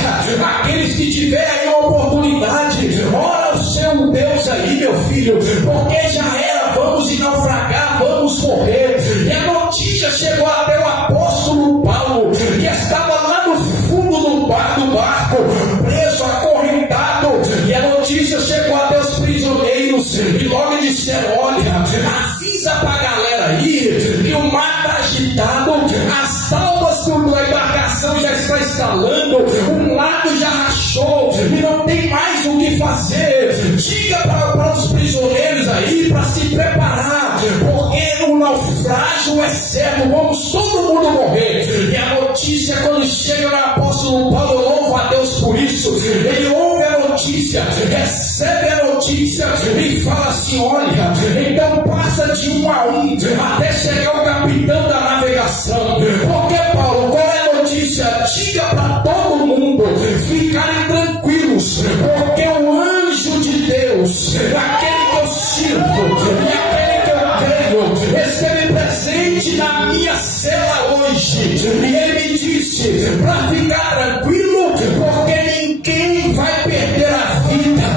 Aqueles que tiverem a oportunidade, ora o seu Deus aí, meu filho, porque já era, vamos naufragar, vamos morrer. E a notícia chegou até o apóstolo Paulo, que estava lá no fundo do barco, preso, acorrentado, e a notícia chegou até os prisioneiros, e logo disseram: olha, avisa para a galera aí que o mar está agitado, as tábuas da embarcação já está estalando, um lado já rachou e não tem mais o que fazer. Diga para os prisioneiros aí para se preparar, porque o naufrágio é certo, vamos todo mundo morrer. E a notícia, quando chega no apóstolo Paulo, louva a Deus por isso, ele ouve a notícia, recebe a notícia e fala assim: olha, então passa de um a um até chegar o capitão da navegação. Porque, Paulo, qual é a notícia? Diga para todo mundo ficarem tranquilos, porque o anjo de Deus, aquele que eu sirvo e aquele que eu tenho, esteve presente na minha cela hoje, e ele me disse para ficar tranquilo, porque ninguém vai perder a vida,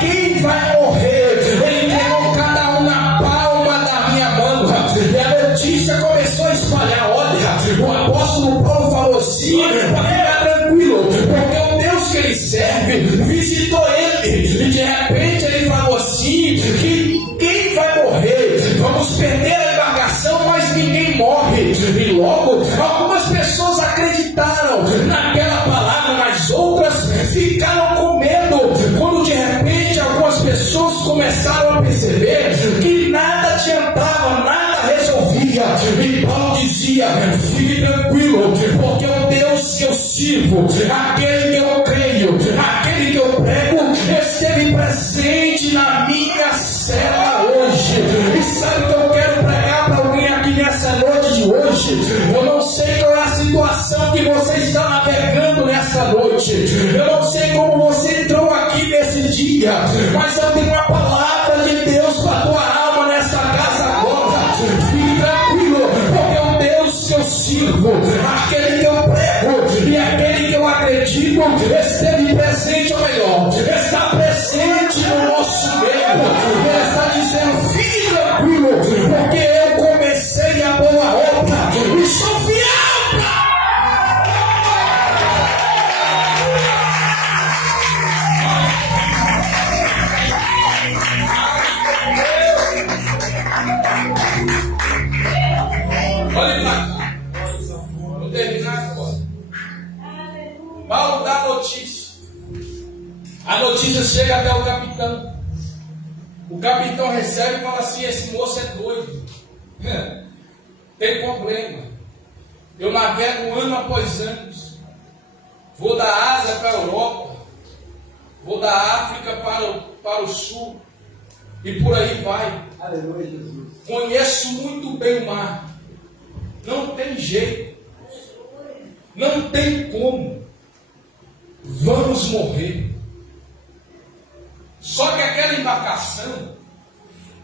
ninguém vai morrer. Ele pegou cada um na palma da minha mão, e a notícia começou a espalhar. Olha, o apóstolo Paulo falou assim: para ficar tranquilo, porque o Deus que ele serve visitou ele, e de repente ele falou assim: que ninguém vai morrer, vamos perder a embarcação, mas ninguém morre. E logo algumas pessoas acreditaram naquela palavra, mas começaram a perceber que nada adiantava, nada resolvia. E Paulo dizia: fique tranquilo, porque o Deus que eu sirvo, aquele que eu creio, aquele que eu prego, esteve presente na minha cela hoje. E sabe o que eu quero pregar para alguém aqui nessa noite de hoje? Eu não sei qual é a situação que você está navegando nessa noite, eu não sei como você entrou aqui nesse dia, mas eu tenho uma palavra de Deus para a tua alma nessa casa agora. Fique tranquilo, porque o Deus que eu sirvo, aquele que eu prego e aquele que eu acredito, esteve presente, ou melhor, está presente no nosso meio. Ele está dizendo: fique tranquilo, porque eu comecei a boa obra e sou fiel. Olha pra cá. Vou terminar agora. Paulo dá a notícia. A notícia chega até o capitão. O capitão recebe e fala assim: esse moço é doido. Tem problema. Eu navego ano após ano. Vou da Ásia para a Europa. Vou da África para o sul. E por aí vai. Aleluia, Jesus. Conheço muito bem o mar. Não tem jeito. Não tem como. Vamos morrer. Só que aquela embarcação,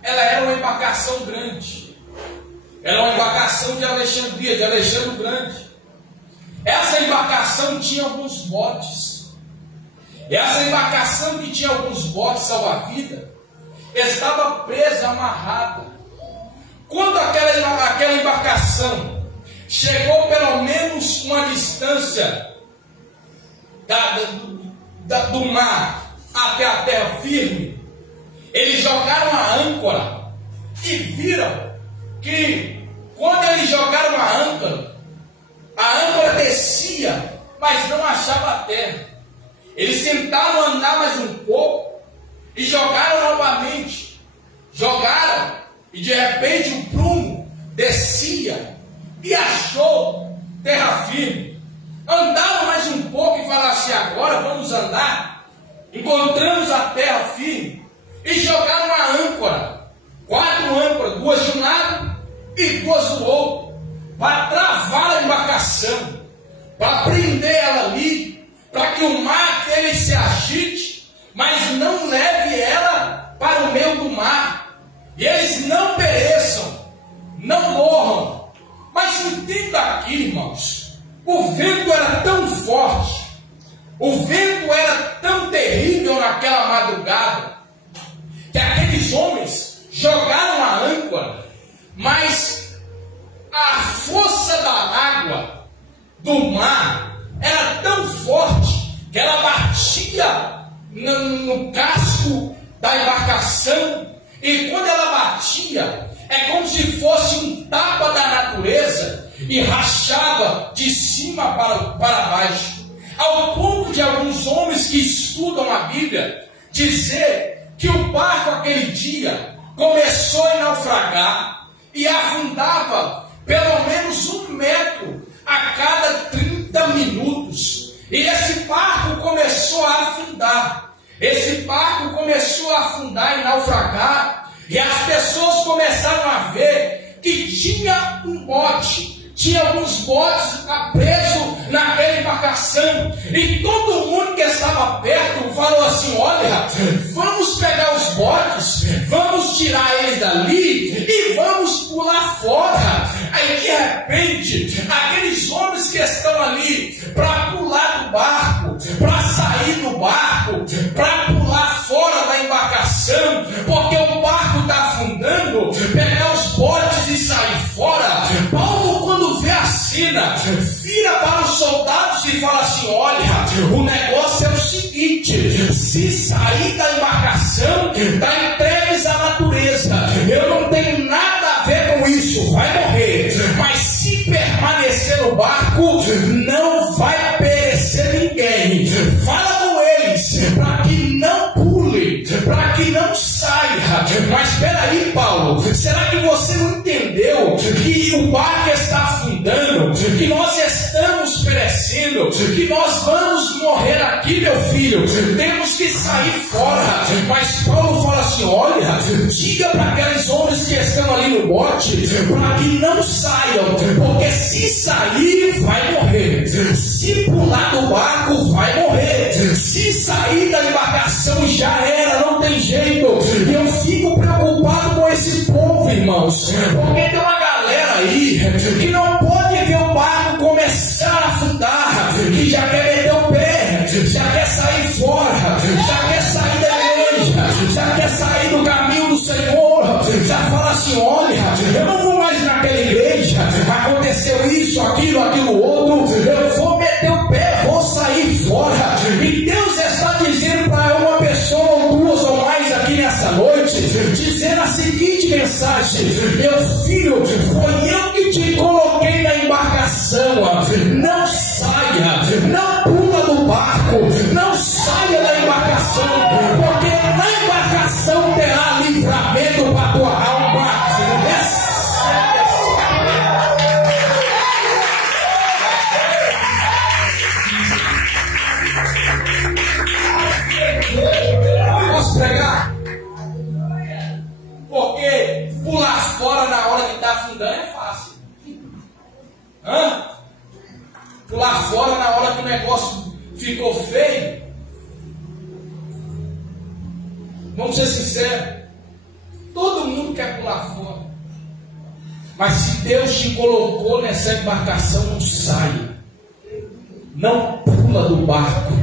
ela era uma embarcação grande. Era uma embarcação de Alexandria, de Alexandre o Grande. Essa embarcação tinha alguns botes. Essa embarcação que tinha alguns botes salva-vida estava presa, amarrada. Quando aquela embarcação chegou pelo menos uma distância do mar até a terra firme, eles jogaram a âncora e viram que quando eles jogaram a âncora descia, mas não achava a terra. Eles tentaram andar mais um pouco e jogaram novamente. Jogaram e de repente o prumo descia e achou terra firme. Andaram mais um pouco e falaram assim: agora vamos andar. Encontramos a terra firme e jogaram a âncora. 4 âncoras, 2 de um lado e 2 do outro, para travar a embarcação, para prender ela ali, para que o mar dele se agite, mas não leve ela para o meio do mar, e eles não pereçam, não morram. Mas entenda aqui, irmãos, o vento era tão forte, o vento era tão terrível naquela madrugada, que aqueles homens jogaram a âncora, mas a força da água do mar era tão forte que ela batia no casco da embarcação, e quando ela batia, é como se fosse um tapa da natureza e rachava de cima para baixo, ao ponto de alguns homens que estudam a Bíblia dizer que o barco aquele dia começou a naufragar e afundava pelo menos 1 metro a cada 30 minutos. E esse barco começou a afundar. Esse barco começou a afundar e naufragar. E as pessoas começaram a ver que tinha um bote, tinha alguns botes presos naquela embarcação. E todo mundo que estava perto falou assim: olha, vamos pegar os botes, vamos tirar eles dali e vamos pular fora. Aí de repente, aqueles homens que estão ali para pular do barco, para sair do barco, para pular fora da embarcação, porque o barco está afundando, pegar os botes e sair fora. Paulo, quando vê a cena, vira para os soldados e fala assim: olha, o negócio é o seguinte, se sair da embarcação, está entregues à natureza, eu não tenho nada a ver com isso, vai morrer. Mas se permanecer no barco, não vai perecer ninguém. Fala com eles para que não pule, para que não saia, Paulo, será que você não entendeu que o barco está afundando, que nós estamos perecendo, que nós vamos morrer aqui, meu filho, temos que sair fora? Mas Paulo fala assim: olha, diga para aqueles homens que estão ali no bote, para que não saiam, porque se sair, vai morrer. Se pular do barco, vai morrer. Se sair da embarcação, já era, não tem jeito. Eu fico preocupado com esse povo, irmãos, porque tem uma galera aí que não pode ver o barco começar a afundar, que já quer meter o pé, já quer sair fora, já quer sair da igreja, já quer sair do caminho do Senhor, já fala assim: olha, eu não vou mais naquela igreja, aconteceu isso, aquilo outro, eu vou meter o pé, vou sair fora. E Deus está dizendo para uma pessoa ou duas ou mais aqui nessa noite, dizendo a seguinte mensagem: meu filho, foi eu que te coloquei na embarcação, não saia, não pula do barco, não saia da embarcação, porque na embarcação terá livramento para a tua alma. Posso pregar? Porque pular fora na hora que está afundando é fácil. Pular fora na hora que o negócio ficou feio. Vamos ser sinceros, todo mundo quer pular fora. Mas se Deus te colocou nessa embarcação, não saia, não pula do barco,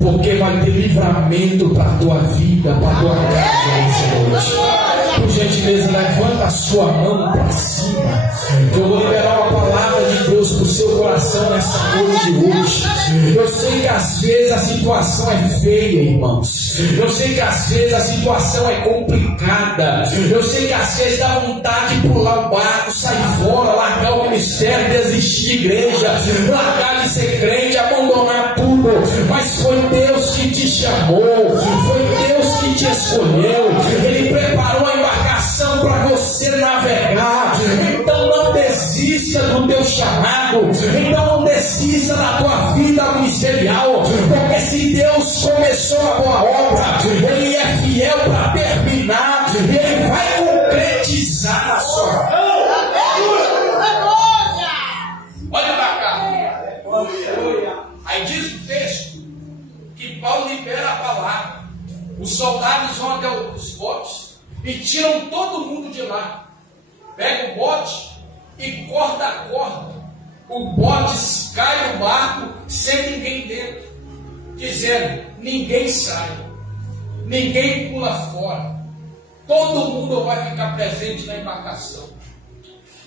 porque vai ter livramento para a tua vida, para a tua casa nessa noite. Por gentileza, levanta a sua mão para cima. Eu vou liberar uma palavra de Deus para o seu coração nessa noite de hoje. Eu sei que às vezes a situação é feia, irmãos. Eu sei que às vezes a situação é complicada. Eu sei que às vezes dá vontade de pular o barco, sair fora, largar o ministério, desistir de igreja, largar de ser crente, abandonar tudo. Mas foi Deus que te chamou, foi Deus que te escolheu. Ele preparou a embarcação para você navegar. Então não desista do teu chamado, então não desista da tua vida ministerial, porque se Deus começou a boa obra, Ele é fiel para terminar, Ele vai concretizar na sua vida. Olha para cá. Aí diz o texto que Paulo libera a palavra. Os soldados vão até os botes e tiram todo mundo de lá. Pega o bote e corta a corda. O bote cai no barco sem ninguém dentro, dizendo: ninguém sai, ninguém pula fora, todo mundo vai ficar presente na embarcação.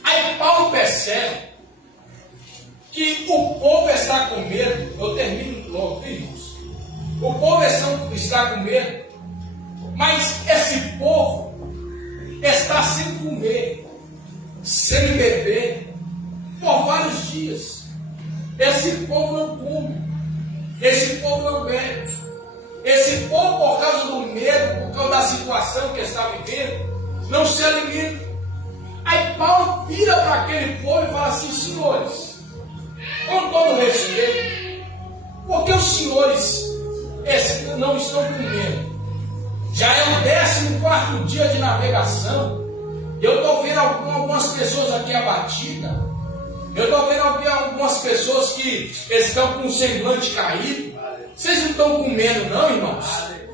Aí Paulo percebe que o povo está com medo. Eu termino logo, irmãos. O povo está com medo, mas esse povo está sem comer, sem beber, por vários dias. Esse povo não come, esse povo não bebe, esse povo, por causa do medo, por causa da situação que está vivendo, não se alimenta. Aí Paulo vira para aquele povo e fala assim: senhores, com todo respeito, porque os senhores não estão comendo? Já é o 14º dia de navegação. Eu estou vendo algumas pessoas aqui abatidas. Eu estou vendo algumas pessoas que estão com o semblante caído. Vocês não estão comendo não, irmãos?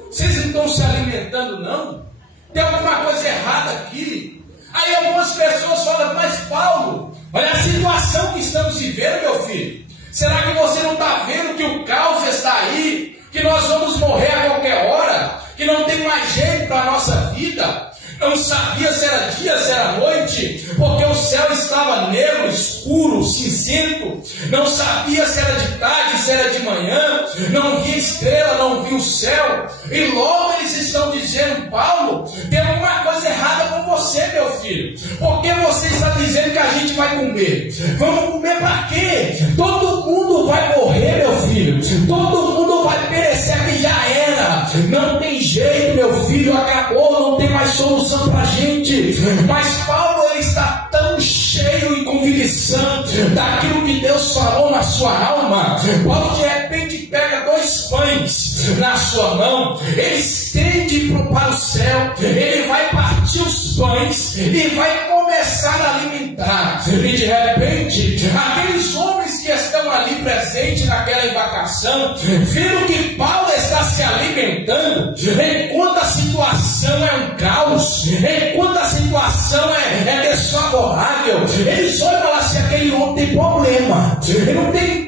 Vocês não estão se alimentando não? Tem alguma coisa errada aqui. Aí algumas pessoas falam: mas Paulo, olha a situação que estamos vivendo, meu filho. Será que você não está vendo que o caos está aí? Que nós vamos morrer a qualquer hora? Que não tem mais jeito para a nossa vida? Não sabia se era dia, se era noite, porque o céu estava negro, escuro, cinzento. Não sabia se era de tarde, se era de manhã. Não via estrela, não via o céu. E logo eles estão dizendo: Paulo, tem alguma coisa errada com você, meu filho. Porque você está dizendo que a gente vai comer? Vamos comer para quê? Todo mundo vai morrer, meu filho. Todo mundo vai perecer, que já era. Não tem jeito, meu filho, acabou, não tem mais solução para a gente. mente, mas Paulo ele está tão cheio e convicção daquilo que Deus falou na sua alma. Paulo de repente pega 2 pães na sua mão, ele estende para o céu, ele vai partir os pães e vai começar a alimentar. E de repente, aqueles homens que estão ali presentes naquela embarcação, vendo que Paulo está se alimentando, enquanto a situação é um caos, enquanto a situação é desfavorável, eles olham e falam assim: aquele homem tem problema, não tem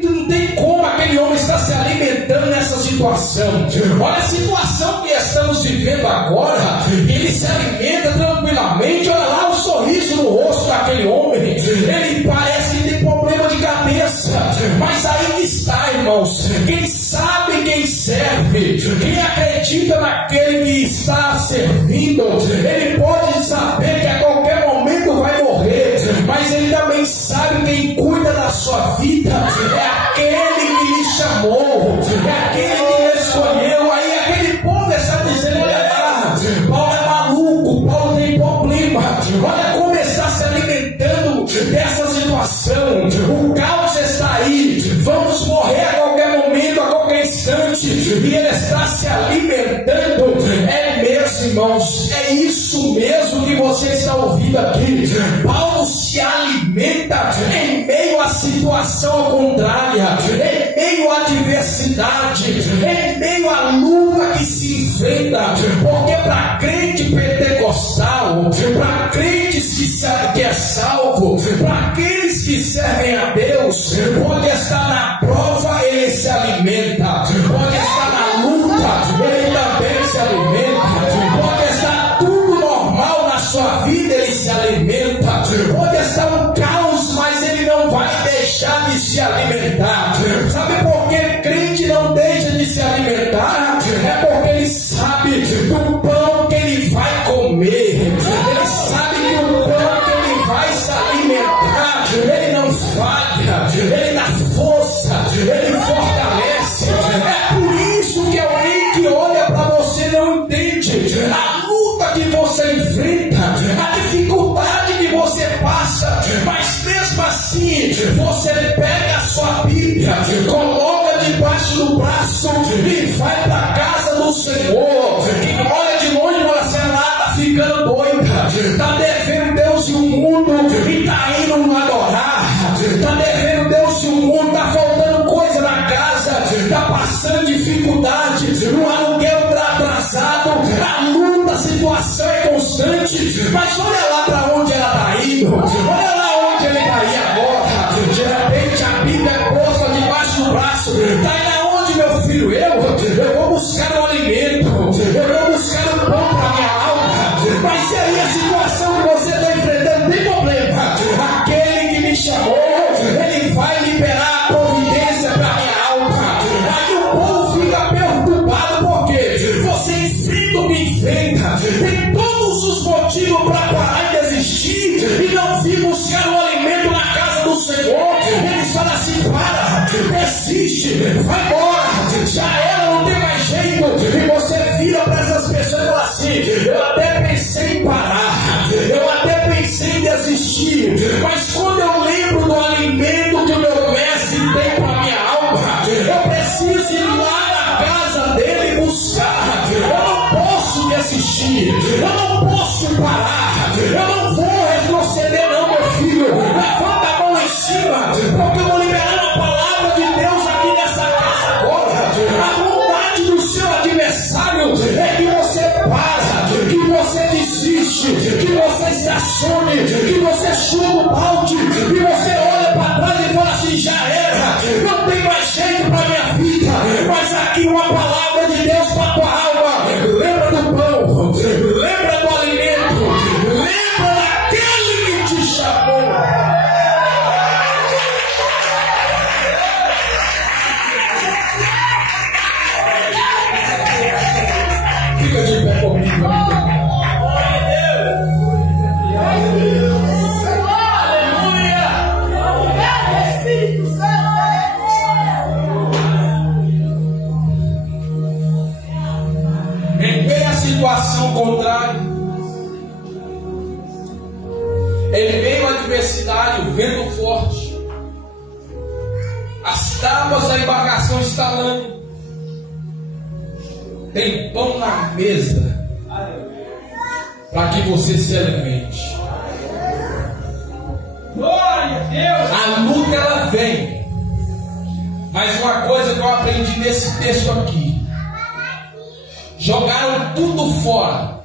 como aquele homem estar se alimentando nessa situação. Olha a situação que estamos vivendo agora, ele se alimenta tranquilamente. Olha lá o sorriso no rosto daquele homem, ele parece que tem problema de cabeça, mas aí está, irmãos, quem sabe quem serve, quem acredita naquele que está servindo, ele pode saber que a qualquer momento vai morrer, mas ele também sabe quem cuida da sua vida é aquele que lhe chamou, é aquele que lhe escolheu. Aí aquele povo está dizendo: olha lá, Paulo é maluco, Paulo tem problema, olha como está se alimentando dessa situação, o caos está aí, vamos morrer a qualquer momento, a qualquer instante, e ele está se alimentando. É mesmo, irmãos, é isso mesmo que você está ouvindo aqui. Paulo se alimenta em meio à situação contrária, em meio à adversidade, em meio à luta que se enfrenta, porque para crente pentecostal, para crentes que é salvo, para aqueles que servem a Deus, pode estar na prova, ele se alimenta, pode estar na luta, ele também se alimenta, pode estar tudo normal na sua vida, ele se alimenta, pode estar um caos, mas ele não vai deixar de se alimentar. Sabe por que crente não deixa de se alimentar? É porque ele sabe do pão que ele vai comer, ele sabe que o pão que ele vai se alimentar, ele não falha, ele dá força, ele fortalece. É por isso que alguém que olha para você não entende a luta que você enfrenta, a dificuldade que você passa, mas mesmo assim você pega a sua Bíblia, coloca debaixo do braço e vai para a casa do Senhor. Quem olha de longe fala assim: lá tá ficando doida, tá devendo Deus e o mundo e tá indo não adorar, tá devendo Deus e o mundo, tá faltando coisa na casa, tá passando dificuldade, o aluguel tá atrasado, a luta, a situação é constante, mas olha lá para onde ela tá indo, olha lá onde ele tá aí agora. De repente a Bíblia é posta debaixo do braço, tá aí aonde, meu filho? Eu vou buscar o alimento, eu vou buscar o pão para minha alma. Mas e aí a situação que você está enfrentando? Tem problema, aquele que me chamou, ele vai liberar a providência para minha alma. Aí o povo fica perturbado porque você enfrenta o que enfrenta, tem todos os motivos para parar de desistir e não vir buscar o alimento na casa do Senhor. Eles falam assim: para, desiste, vai embora, já era, não tem mais jeito. E você vira para essas pessoas e fala assim: eu até pensei em parar, eu até pensei em desistir, mas quando eu lembro do alimento que o meu mestre tem para a minha alma, eu preciso ir lá na casa dele buscar. Eu não posso desistir, eu não posso parar, eu não vou retroceder não, meu filho. Levanta a mão lá em cima, porque eu vou liberar a palavra de Deus aqui nessa casa agora. A vontade do seu adversário é que você para, que você desiste, que você estacione, que você chuta o balde, que você olha para trás e fala assim: já era, não tem mais jeito para minha vida. Mas aqui uma palavra de Deus para tua alma. Lembra do pão, lembra do alimento, lembra daquele que te chamou. Fica de pé comigo, amigo. Aleluia! Em meio à adversidade, o vento forte, as tábuas da embarcação estalando, tem pão na mesa para que você se alimente. Glória a Deus! A luta ela vem, mas uma coisa que eu aprendi nesse texto aqui: jogaram tudo fora,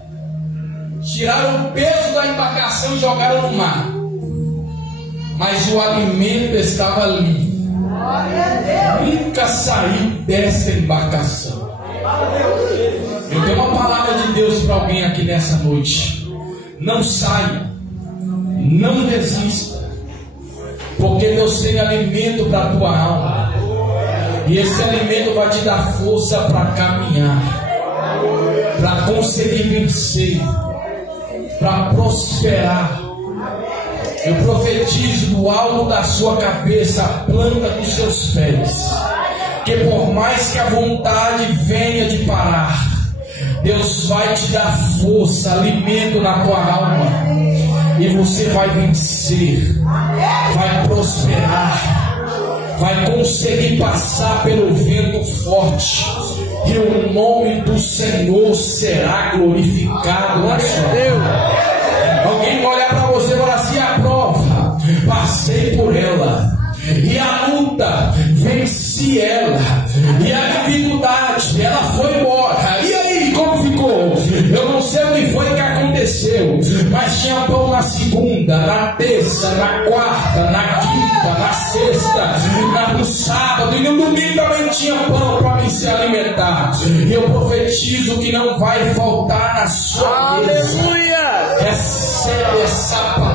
tiraram o peso da embarcação e jogaram no mar, mas o alimento estava ali. Nunca saiu dessa embarcação. Eu tenho uma palavra de Deus para alguém aqui nessa noite: não saia, não desista, porque Deus tem alimento para a tua alma, e esse alimento vai te dar força para caminhar, para conseguir vencer, para prosperar. Eu profetizo do alto da sua cabeça, a planta dos seus pés, que por mais que a vontade venha de parar, Deus vai te dar força, alimento na tua alma, e você vai vencer, vai prosperar, vai conseguir passar pelo vento forte, e o nome do Senhor será glorificado na sua vida. Alguém vai olhar para você e falar assim: a prova, passei por ela, e a luta, venci ela, e a dificuldade, ela foi embora. E aí, como ficou? Eu não sei o que foi que aconteceu, mas tinha pão na segunda, na terça, na quarta, na quinta, na sexta, no sábado, e no domingo também tinha pão para mim se alimentar. E eu profetizo que não vai faltar na sua mesa. Recebe essa palavra.